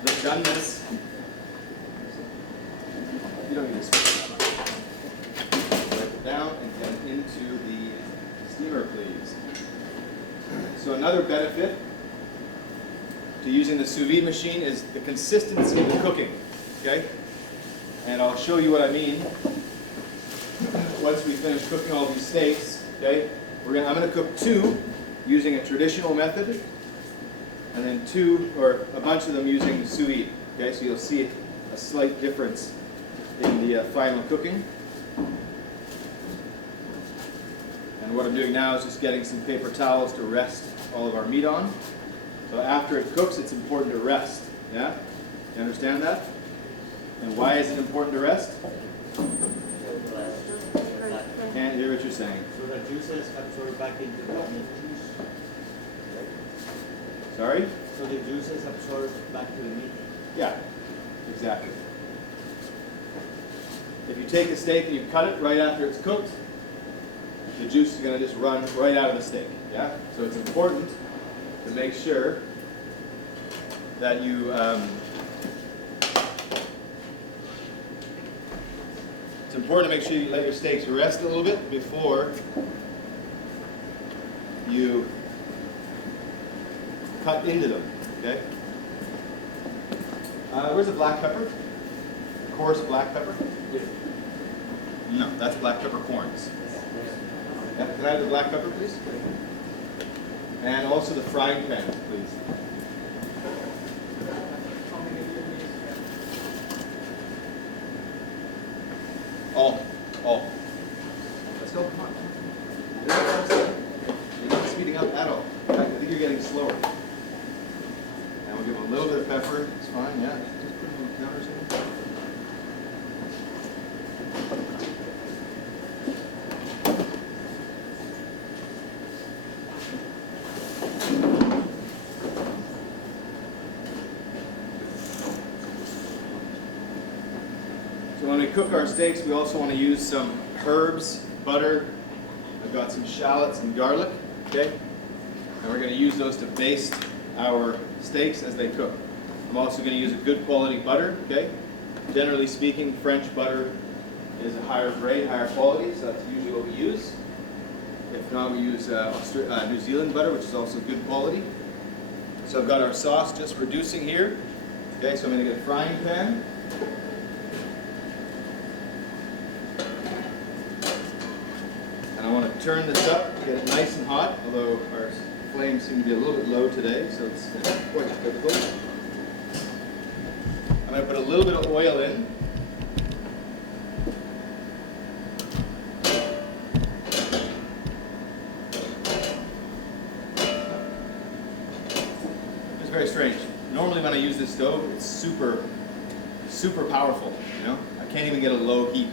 I've done this. You don't need to switch that much. Wipe it down and get it into the steamer, please. So another benefit to using the sous vide machine is the consistency of the cooking. Okay? And I'll show you what I mean once we finish cooking all these steaks. Okay? I'm going to cook 2 using a traditional method, and then 2 or a bunch of them using sous vide. Okay? So you'll see a slight difference in the final cooking. And what I'm doing now is just getting some paper towels to rest all of our meat on. So after it cooks, it's important to rest. Yeah? You understand that? And why is it important to rest? Can't hear what you're saying. So the juices absorb back into the meat. Sorry? So the juices absorb back to the meat. Yeah, exactly. If you take a steak and you cut it right after it's cooked, the juice is going to just run right out of the steak. Yeah? So it's important to make sure that you it's important to make sure you let your steaks rest a little bit before you cut into them. Okay? Where's the black pepper? Coarse black pepper? No, that's black peppercorns. Yeah, can I have the black pepper, please? And also the frying pan, please. All. Let's go, come on. You're not speeding up at all. In fact, I think you're getting slower. And we'll give them a little bit of pepper. It's fine, yeah. Just put it on the counter or something. So when we cook our steaks, we also want to use some herbs, butter. I've got some shallots and garlic, okay? And we're going to use those to baste our steaks as they cook. I'm also going to use a good quality butter, okay? Generally speaking, French butter is a higher grade, higher quality, so that's usually what we use. If not, we use New Zealand butter, which is also good quality. So I've got our sauce just reducing here. Okay, so I'm going to get a frying pan. And I want to turn this up, get it nice and hot, although our flames seem to be a little bit low today, so it's quite difficult. I'm going to put a little bit of oil in. It's very strange. Normally when I use this stove, it's super powerful, you know? I can't even get a low heat.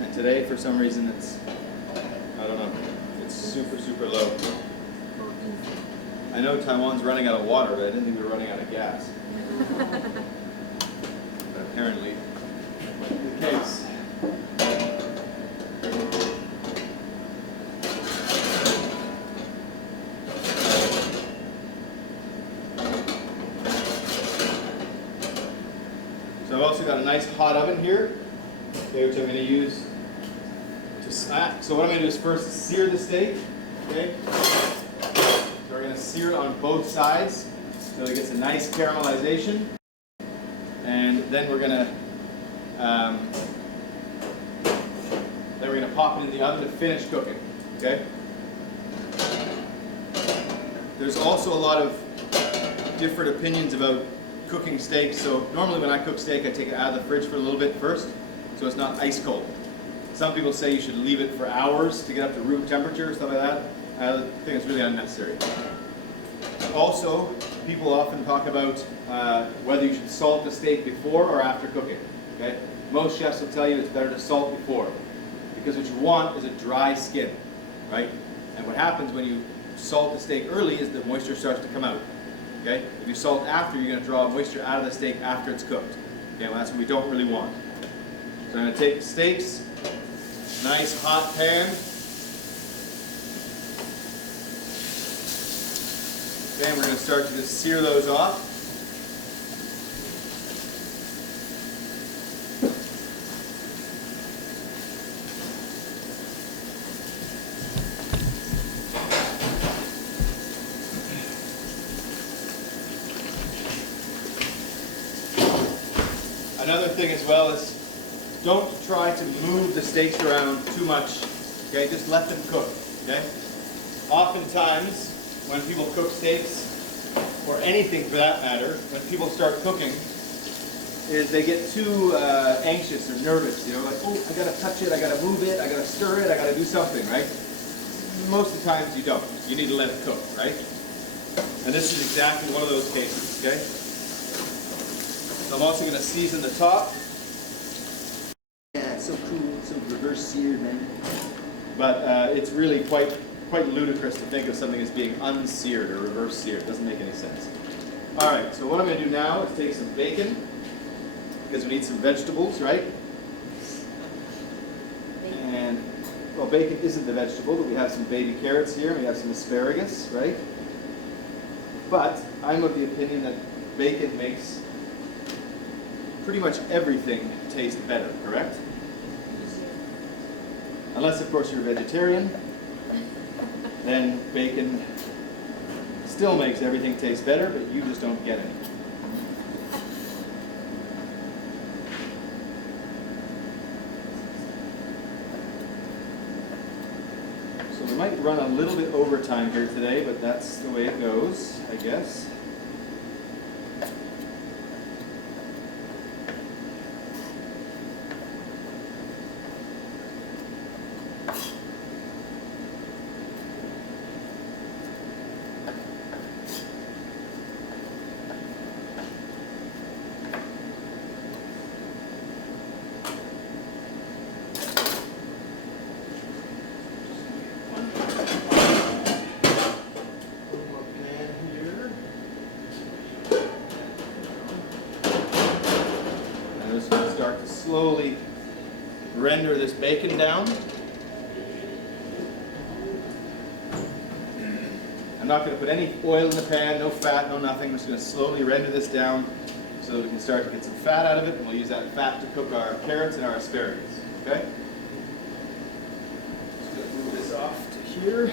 And today, for some reason, it's, I don't know, it's super low. I know Taiwan's running out of water, but I didn't think we were running out of gas. But apparently, the case. So I've also got a nice hot oven here, okay, which I'm going to use to so what I'm going to do is first sear the steak, okay? So we're going to sear it on both sides so it gets a nice caramelization, and then we're going to pop it in the oven to finish cooking, okay? There's also a lot of different opinions about cooking steak. So normally when I cook steak, I take it out of the fridge for a little bit first, so it's not ice cold. Some people say you should leave it for hours to get up to room temperature, stuff like that. I think it's really unnecessary. Also, people often talk about whether you should salt the steak before or after cooking. Okay? Most chefs will tell you it's better to salt before, because what you want is a dry skin, right? And what happens when you salt the steak early is the moisture starts to come out. Okay? If you salt after, you're going to draw moisture out of the steak after it's cooked. Okay, well, that's what we don't really want. So I'm going to take the steaks, nice hot pan. Okay, and we're going to start to just sear those off. Another thing as well is don't try to move the steaks around too much. Okay, just let them cook. Okay. Oftentimes, when people cook steaks, or anything for that matter, when people start cooking, is they get too anxious or nervous. You know, like, oh, I gotta touch it, I gotta move it, I gotta stir it, I gotta do something, right? Most of the times you don't. You need to let it cook, right? And this is exactly one of those cases. Okay. So I'm also going to season the top. Yeah, so cool, so reverse seared, man. But it's really quite ludicrous to think of something as being unseared or reverse seared. It doesn't make any sense. All right, so what I'm going to do now is take some bacon, because we need some vegetables, right? And, well, bacon isn't the vegetable, but we have some baby carrots here, and we have some asparagus, right? But I'm of the opinion that bacon makes pretty much everything taste better, correct? Unless, of course, you're a vegetarian, then bacon still makes everything taste better, but you just don't get any. So we might run a little bit overtime here today, but that's the way it goes, I guess. Start to slowly render this bacon down. I'm not going to put any oil in the pan, no fat, no nothing. I'm just going to slowly render this down so that we can start to get some fat out of it, and we'll use that fat to cook our carrots and our asparagus. Okay? Just going to move this off to here.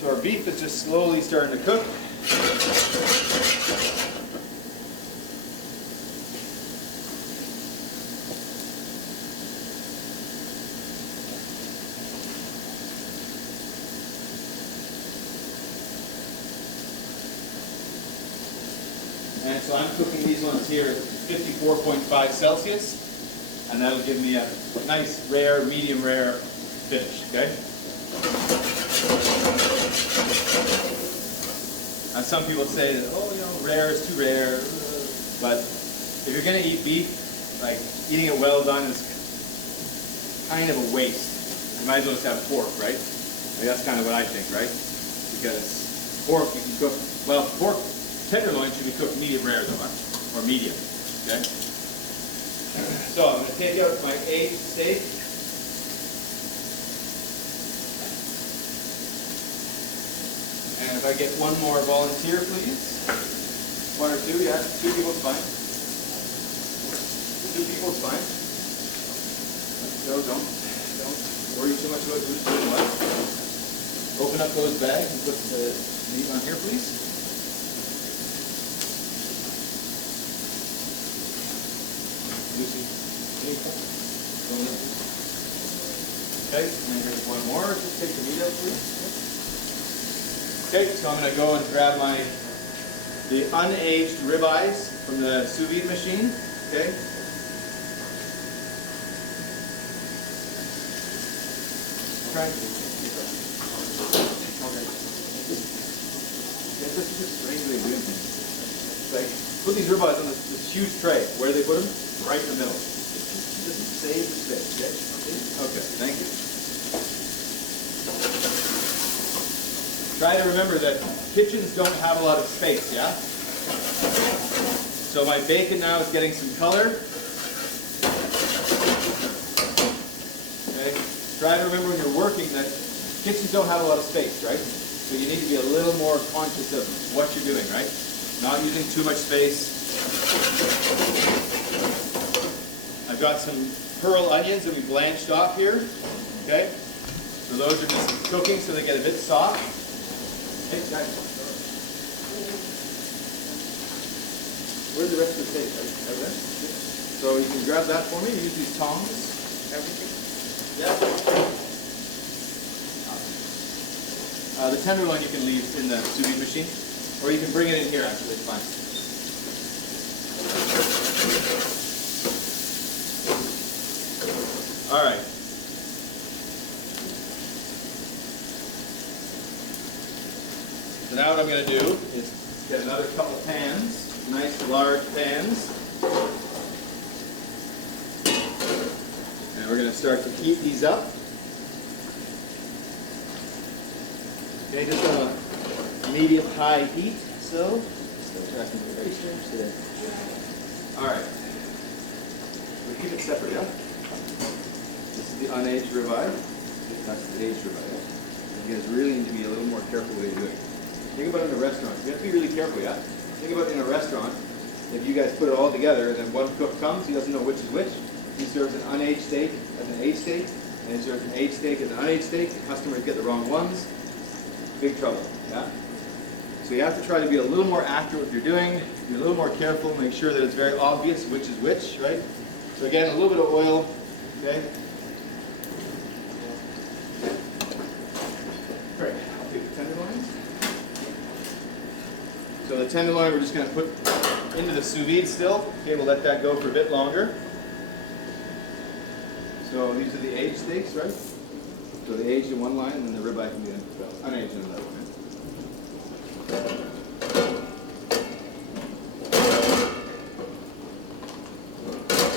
So our beef is just slowly starting to cook. And so I'm cooking these ones here at 54.5 Celsius, and that'll give me a nice rare, medium rare finish, okay? Now some people say that, oh, you know, rare is too rare, but if you're going to eat beef, like, eating it well done is kind of a waste. You might as well just have pork, right? Like, that's kind of what I think, right? Because pork you can cook, well, pork tenderloin should be cooked medium rare though, huh? Or medium, okay? So I'm going to take out my aged steak. And if I get one more volunteer, please. One or two, yeah. 2 people's fine. 2 people's fine. No, don't worry too much about who's doing what. Open up those bags and put the meat on here, please. Lucy, okay, and here's one more. Just take the meat out, please. Okay, so I'm going to go and grab the unaged ribeyes from the sous vide machine. Okay. Try. This is a strange way of doing things. Like, put these ribeyes on this huge tray. Where do they put them? Right in the middle. Just save the space. Okay. Okay. Thank you. Try to remember that kitchens don't have a lot of space, yeah? So my bacon now is getting some color. Okay. Try to remember when you're working that kitchens don't have a lot of space, right? So you need to be a little more conscious of what you're doing, right? Not using too much space. I've got some pearl onions that we blanched off here, okay? So those are just cooking so they get a bit soft. Hey, guys. Where's the rest of the steak? Over there? So you can grab that for me. Use these tongs. Everything. Yeah. The tenderloin you can leave in the sous vide machine, or you can bring it in here. Actually, it's fine. All right. So now what I'm going to do is get another couple pans, nice large pans. And we're going to start to heat these up. Okay, just on a medium-high heat. So, very strange today. All right. We keep it separate, yeah? This is the unaged ribeye. That's the aged ribeye. You guys really need to be a little more careful what you're doing. Think about it in a restaurant. You have to be really careful, yeah? Think about it in a restaurant. If you guys put it all together and then one cook comes, he doesn't know which is which. He serves an unaged steak as an aged steak, and he serves an aged steak as an unaged steak. The customers get the wrong ones. Big trouble, yeah? So you have to try to be a little more accurate what you're doing, be a little more careful, make sure that it's very obvious which is which, right? So again, a little bit of oil, okay? Great, I'll take the tenderloins. So the tenderloin we're just going to put into the sous vide still. Okay, we'll let that go for a bit longer. So these are the aged steaks, right? So the aged in one line, and then the ribeye can be unaged in another one.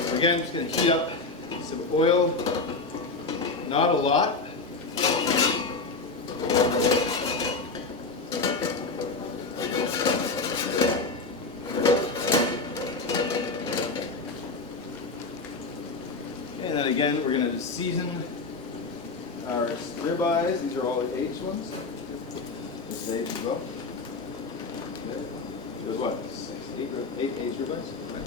So again, I'm just going to heat up some oil, not a lot. And then again, we're going to just season our ribeyes. These are all the aged ones. This is aged as well. Okay. There's what? Eight aged ribeyes? Okay.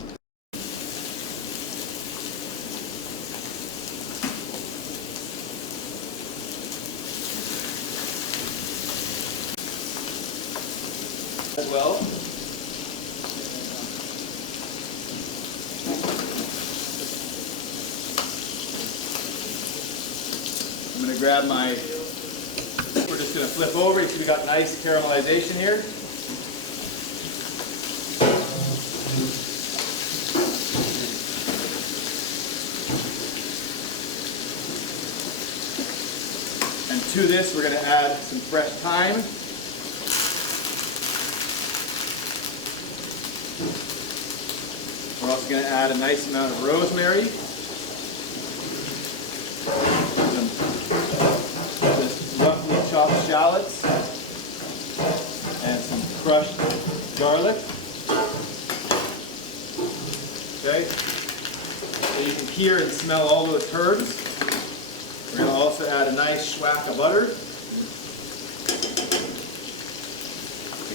As well. I'm going to grab my, we're just going to flip over. You see we got nice caramelization here. And to this we're going to add some fresh thyme. We're also going to add a nice amount of rosemary. Chopped shallots and some crushed garlic. Okay, so you can hear and smell all those herbs. We're going to also add a nice schwack of butter.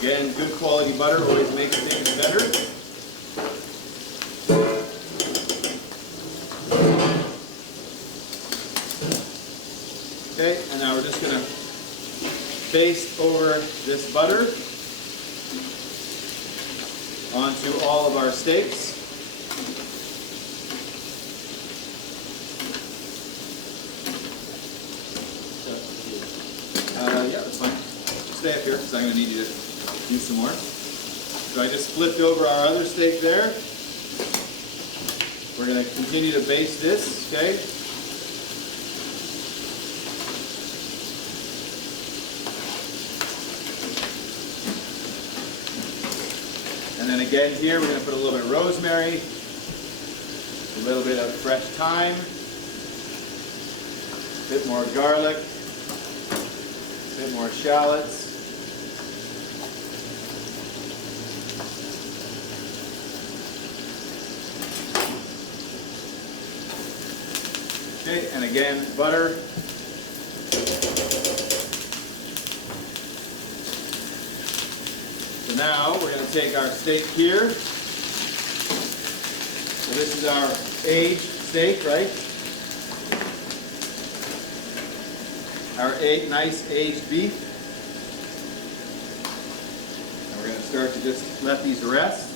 Again, good quality butter always makes things better. Okay, and now we're just going to baste over this butter onto all of our steaks. Yeah, that's fine. Stay up here because I'm going to need you to do some more. So I just flipped over our other steak there. We're going to continue to baste this, okay? And then again here, we're going to put a little bit of rosemary, a little bit of fresh thyme, a bit more garlic, a bit more shallots. Okay, and again, butter. So now we're going to take our steak here. So this is our aged steak, right? Our nice aged beef. And we're going to start to just let these rest.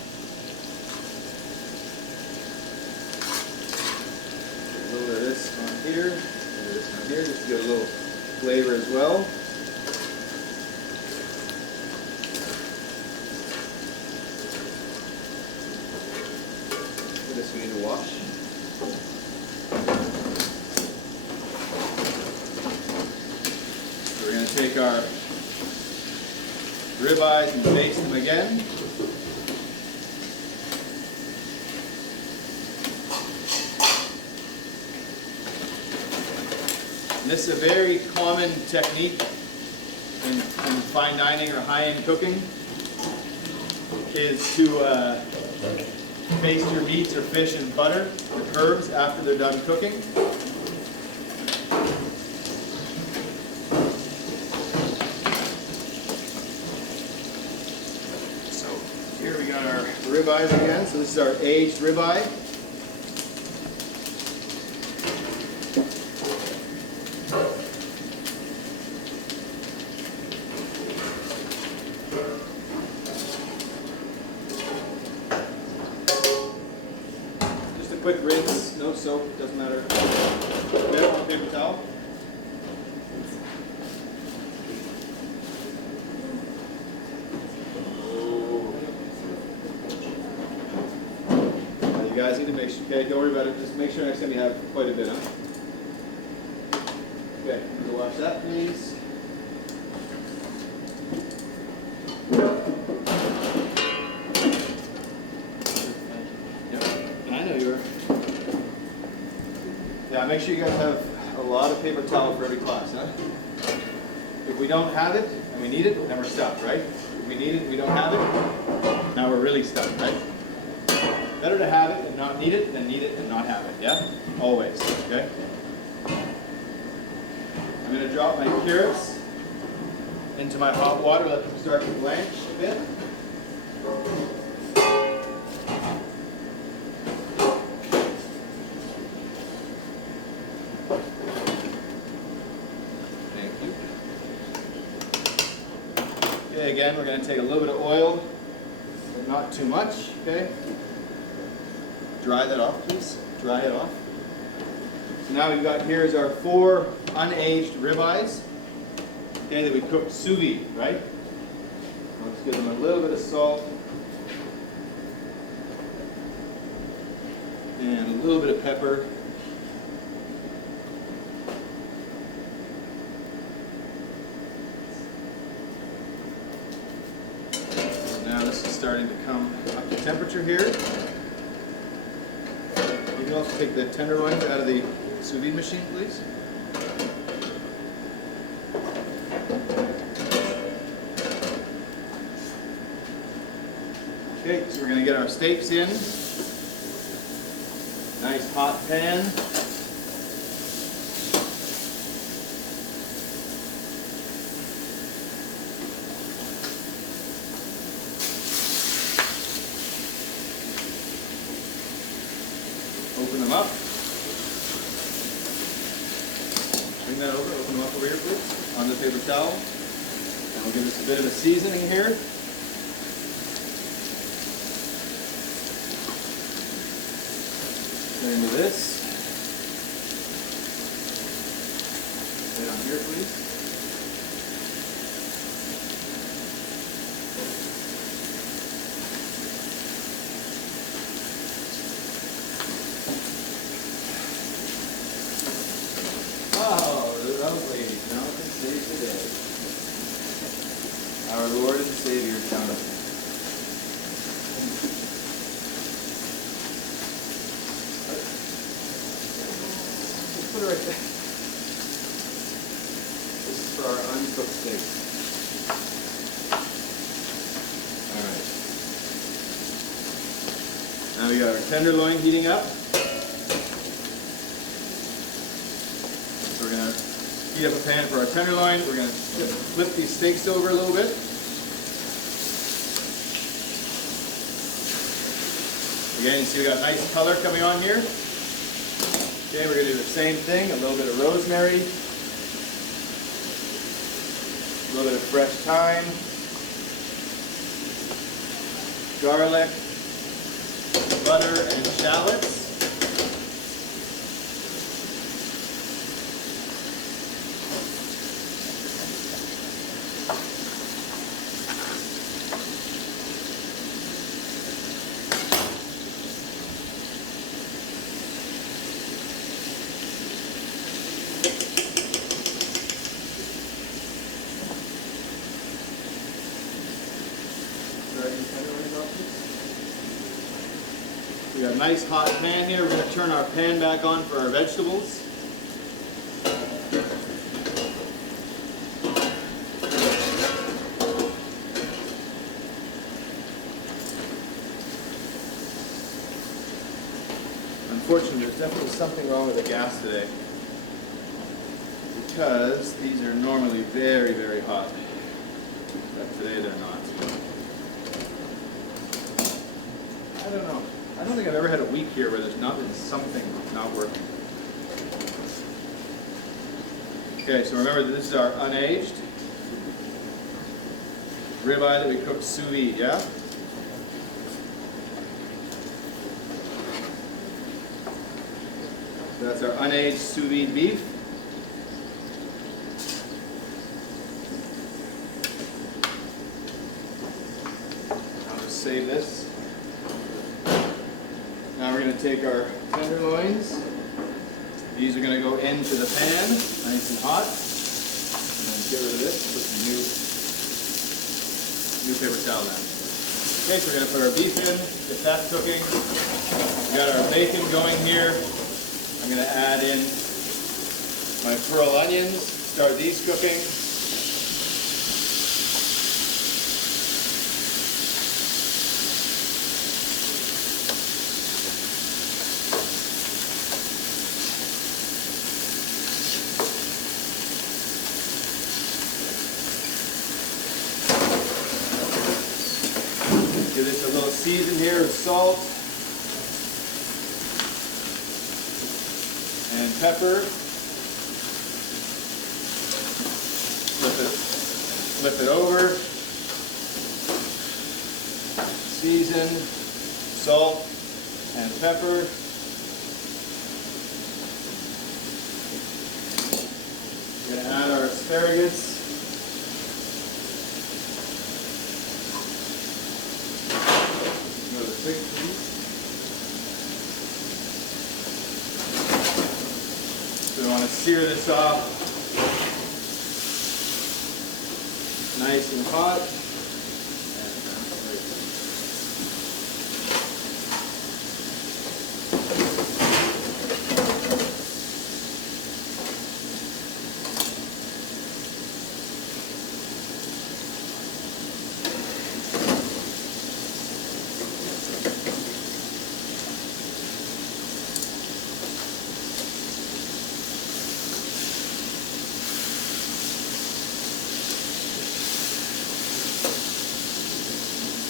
A little bit of this on here, a little bit of this on here, just to get a little flavor as well. This we need to wash. So we're going to take our ribeyes and baste them again. And this is a very common technique in fine dining or high-end cooking, is to baste your meats or fish in butter with herbs after they're done cooking. So here we got our ribeyes again. So this is our aged ribeye. Quick rinse, no soap, doesn't matter. Okay, on paper towel. Now you guys need to make sure, okay, don't worry about it, just make sure next time you have quite a bit, huh? Okay, you wash that, please. Yeah, make sure you guys have a lot of paper towel for every class, huh? If we don't have it, and we need it, then we're stuck, right? If we need it, we don't have it, now we're really stuck, right? Better to have it and not need it than need it and not have it, yeah? Always, okay? I'm going to drop my carrots into my hot water, let them start to blanch a bit. Okay, again, we're going to take a little bit of oil, but not too much, okay? Dry that off, please. Dry it off. So now we've got here is our 4 unaged ribeyes, okay, that we cooked sous vide, right? Let's give them a little bit of salt and a little bit of pepper. Now this is starting to come up to temperature here. You can also take the tenderloins out of the sous vide machine, please. Okay, so we're going to get our steaks in. Nice hot pan. Open them up. Bring that over, open them up over here, please, on the paper towel. And we'll give this a bit of a seasoning here. Same with this. Right on here, please. Oh, lovely. Jonathan saves the day. Our Lord and Savior, Jonathan. Just put it right there. This is for our uncooked steak. All right. Now we got our tenderloin heating up. We're going to heat up a pan for our tenderloin. We're going to flip these steaks over a little bit. Again, you see we got nice color coming on here. Okay, we're going to do the same thing, a little bit of rosemary, a little bit of fresh thyme, garlic, butter, and shallots. We got a nice hot pan here. We're going to turn our pan back on for our vegetables. Unfortunately, there's definitely something wrong with the gas today, because these are normally very, very hot, but today they're not. I don't know. I don't think I've ever had a week here where there's not been something not working. Okay, so remember that this is our unaged ribeye that we cooked sous vide, yeah? So that's our unaged sous vide beef. I'll just save this. Now we're going to take our tenderloins. These are going to go into the pan, nice and hot. And then get rid of this, put some new paper towel down. Okay, so we're going to put our beef in, get that cooking. We got our bacon going here. I'm going to add in my pearl onions, start these cooking. Give this a little season here with salt and pepper. Flip it over. Season, salt and pepper. We're going to add our asparagus. So we want to sear this off nice and hot.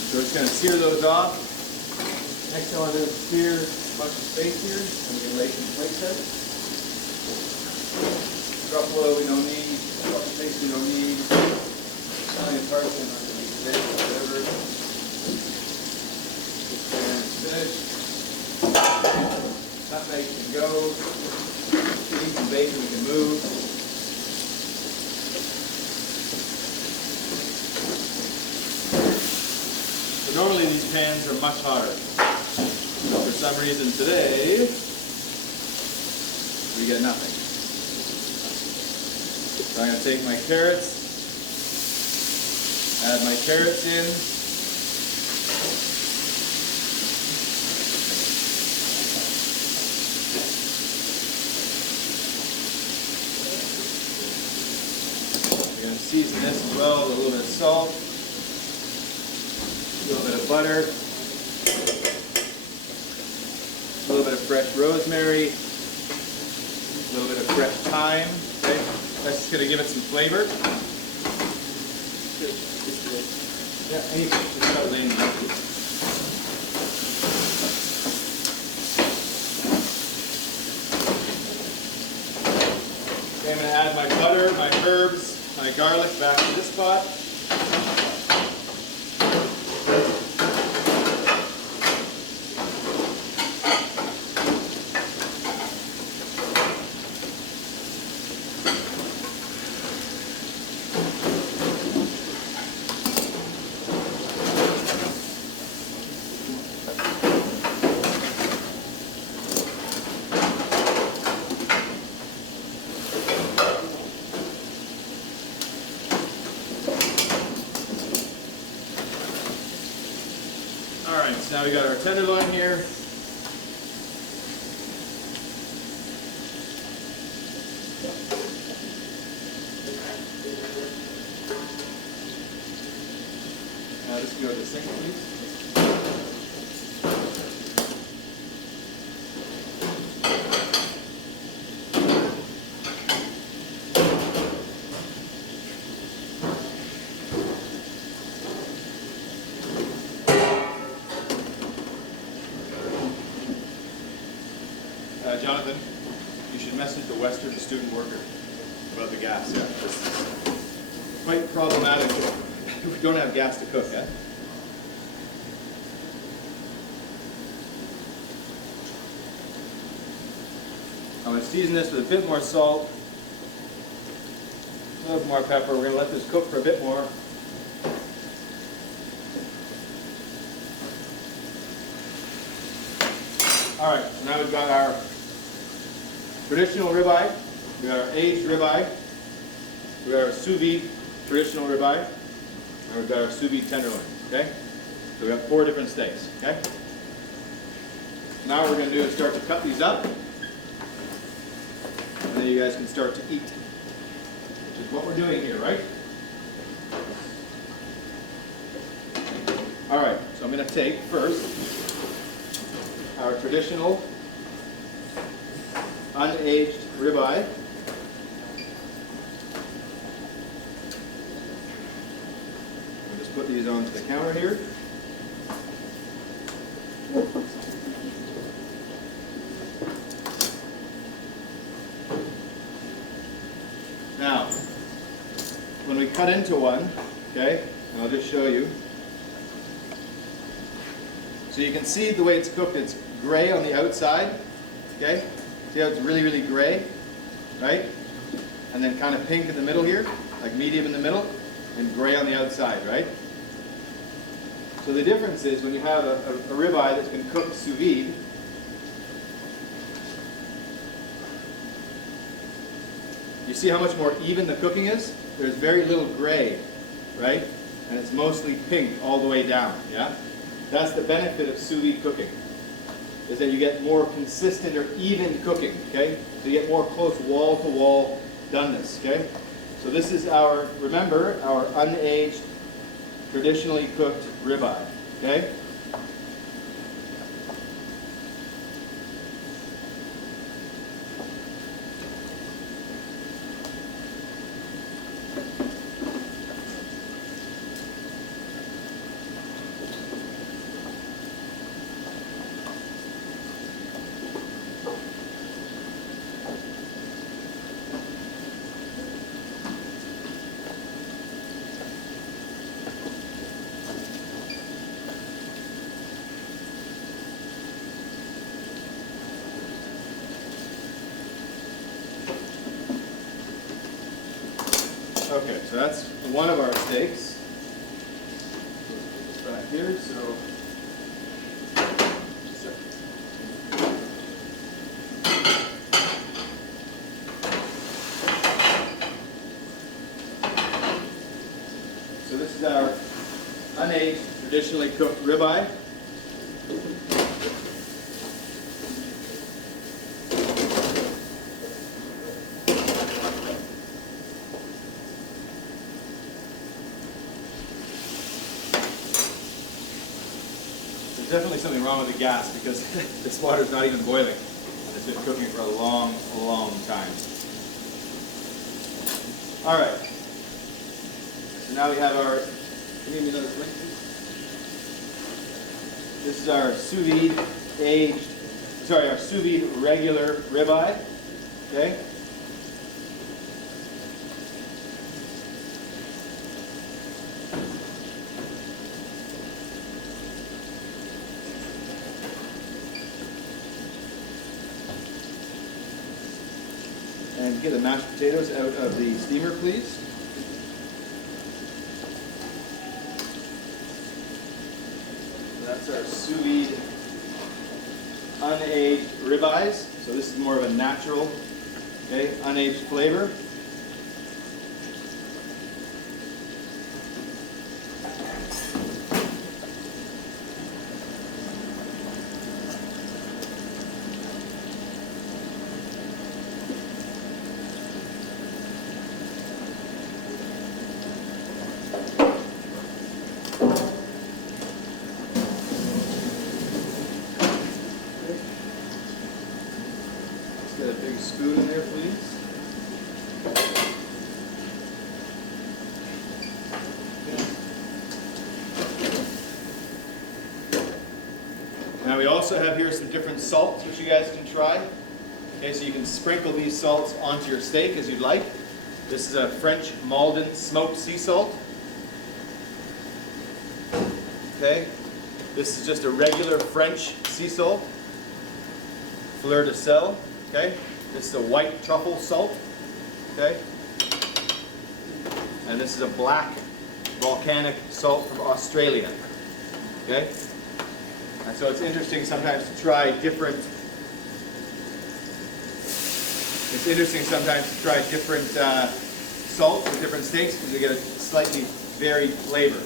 So we're just going to sear those off. Next I want to do is clear a bunch of space here, and we can lay some plates out. Drop oil we don't need, drop space we don't need, Italian parsley underneath this, whatever. This pan is finished. Nutmeg can go. Need some bacon we can move. Normally these pans are much hotter. But for some reason today, we get nothing. So I'm going to take my carrots, add my carrots in. We're going to season this as well with a little bit of salt. A little bit of butter, a little bit of fresh rosemary, a little bit of fresh thyme. Okay, that's just going to give it some flavor. Yeah, anything. Just about laying it. add my butter, my herbs, my garlic back to this pot. Alright, so now we got our tenderloin here. Now this can go to the sink, please. Jonathan, you should message the Western student worker about the gas. Yeah, this is quite problematic if we don't have gas to cook. Yeah. I'm going to season this with a bit more salt, a little more pepper. We're going to let this cook for a bit more. All right, so now we've got our traditional ribeye, we got our aged ribeye, we got our sous vide traditional ribeye, and we've got our sous vide tenderloin, okay? So we have 4 different steaks, okay? Now what we're going to do is start to cut these up, and then you guys can start to eat, which is what we're doing here, right? All right, so I'm going to take first our traditional unaged ribeye. We'll just put these onto the counter here. Now, when we cut into one, okay, and I'll just show you. So you can see the way it's cooked, it's gray on the outside, okay? See how it's really, really gray, right? And then kind of pink in the middle here, like medium in the middle, and gray on the outside, right? So the difference is when you have a ribeye that's been cooked sous vide, you see how much more even the cooking is? There's very little gray, right? And it's mostly pink all the way down, yeah? That's the benefit of sous vide cooking, is that you get more consistent or even cooking, okay? So you get more close wall-to-wall doneness, okay? So this is our, remember, our unaged, traditionally cooked ribeye, okay? Okay, so that's one of our steaks. Let's put this back here. So this is our unaged, traditionally cooked ribeye. There's definitely something wrong with the gas because this water's not even boiling. It's been cooking for a long, long time. All right. So now we have our, can you give me another link, please? This is our sous vide aged, sorry, our sous vide regular ribeye, okay? get the mashed potatoes out of the steamer, please. That's our sous vide unaged ribeyes. So this is more of a natural, okay, unaged flavor. Get a big spoon in there, please. Now we also have here some different salts which you guys can try. Okay, so you can sprinkle these salts onto your steak as you'd like. This is a French Malden smoked sea salt. Okay, this is just a regular French sea salt. Fleur de sel. Okay, this is a white truffle salt. Okay, and this is a black volcanic salt from Australia. Okay, and so it's interesting sometimes to try different. It's interesting sometimes to try different salts or different steaks because you get a slightly varied flavor.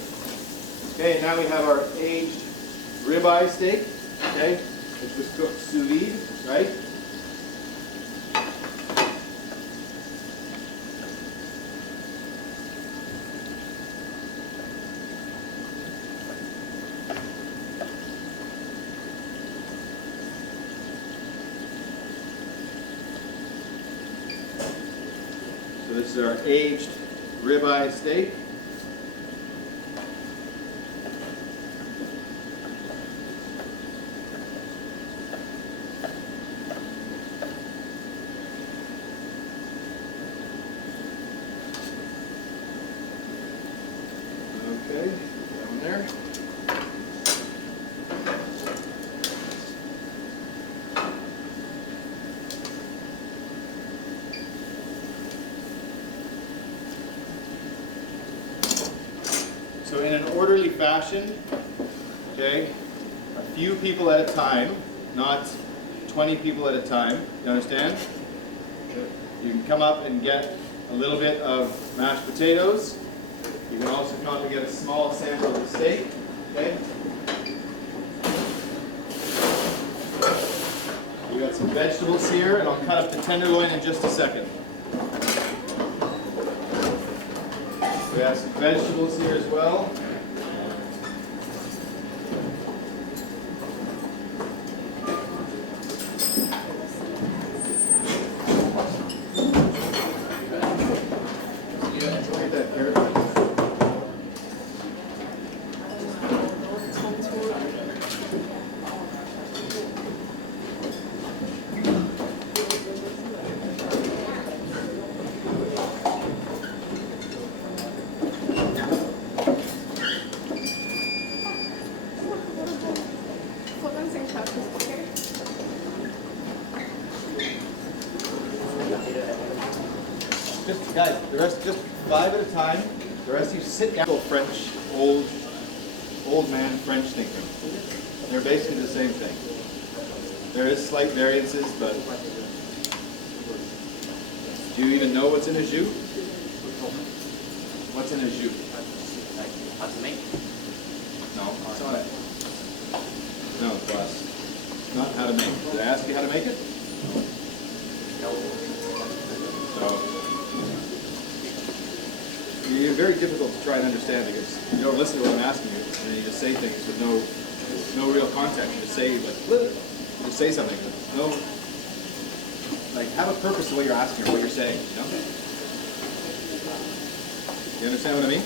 Okay, now we have our aged ribeye steak. Okay, which was cooked sous vide, right? So this is our aged ribeye steak. Okay, that one there. So in an orderly fashion, okay, a few people at a time, not 20 people at a time, you understand? You can come up and get a little bit of mashed potatoes. You can also come up and get a small sample of the steak, okay? We got some vegetables here, and I'll cut up the tenderloin in just a second. We have some vegetables here as well. Look at that carrot. Just guys, the rest just 5 at a time. The rest of you sit down. French, old man French thinking. They're basically the same thing. There is slight variances, but do you even know what's in a jus? What's in a jus? Like how to make? No, it's not it. No, boss. Not how to make it. Did I ask you how to make it? No. So you're very difficult to try and understand because you don't listen to what I'm asking you, and then you just say things with no real context. You just say just say something. No, like have a purpose to what you're asking or what you're saying. You know? You understand what I mean?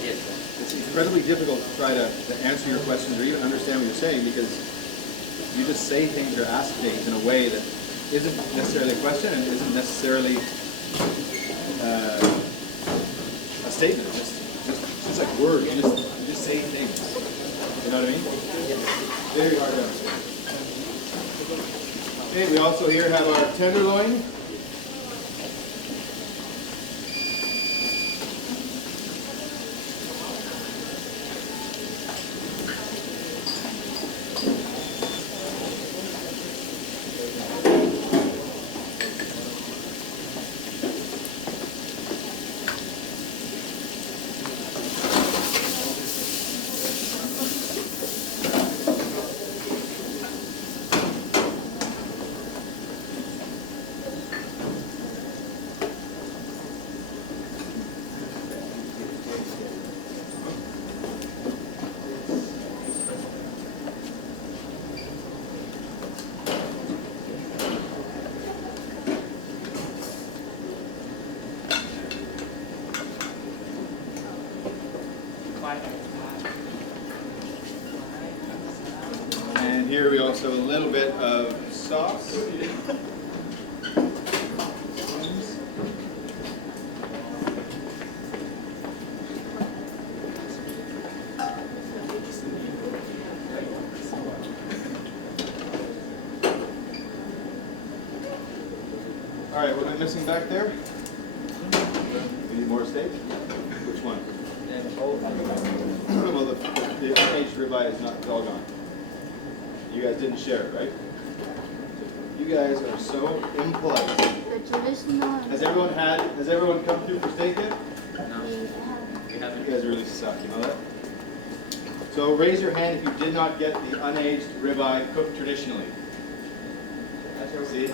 Yes. It's incredibly difficult to try to answer your questions or even understand what you're saying because you just say things or ask things in a way that isn't necessarily a question and isn't necessarily a statement. It's just like words. You just say things. You know what I mean? Very hard to understand. Okay, we also here have our tenderloin. And here we also have a little bit of sauce. All right, what am I missing back there? We need more steak? Which one? Well, the unaged ribeye is not all gone. You guys didn't share it, right? You guys are so impolite. The traditional. Has everyone come through for steak yet? No. We You haven't. guys really suck, you know that? So raise your hand if you did not get the unaged ribeye cooked traditionally. See?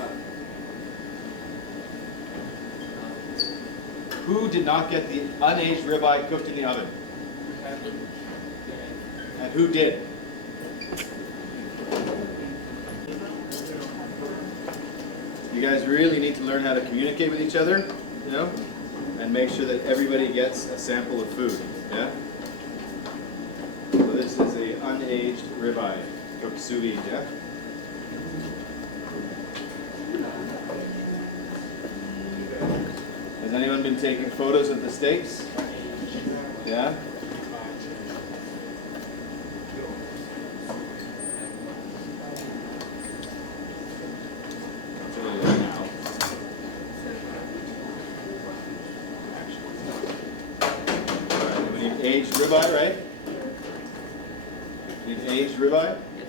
Who did not get the unaged ribeye cooked in the oven? And who did? You guys really need to learn how to communicate with each other, you know, and make sure that everybody gets a sample of food, yeah? So this is a unaged ribeye cooked sous vide, yeah? Has anyone been taking photos of the steaks? Yeah? It's a little late now. Alright, we need aged ribeye, right? Need aged ribeye? Yes.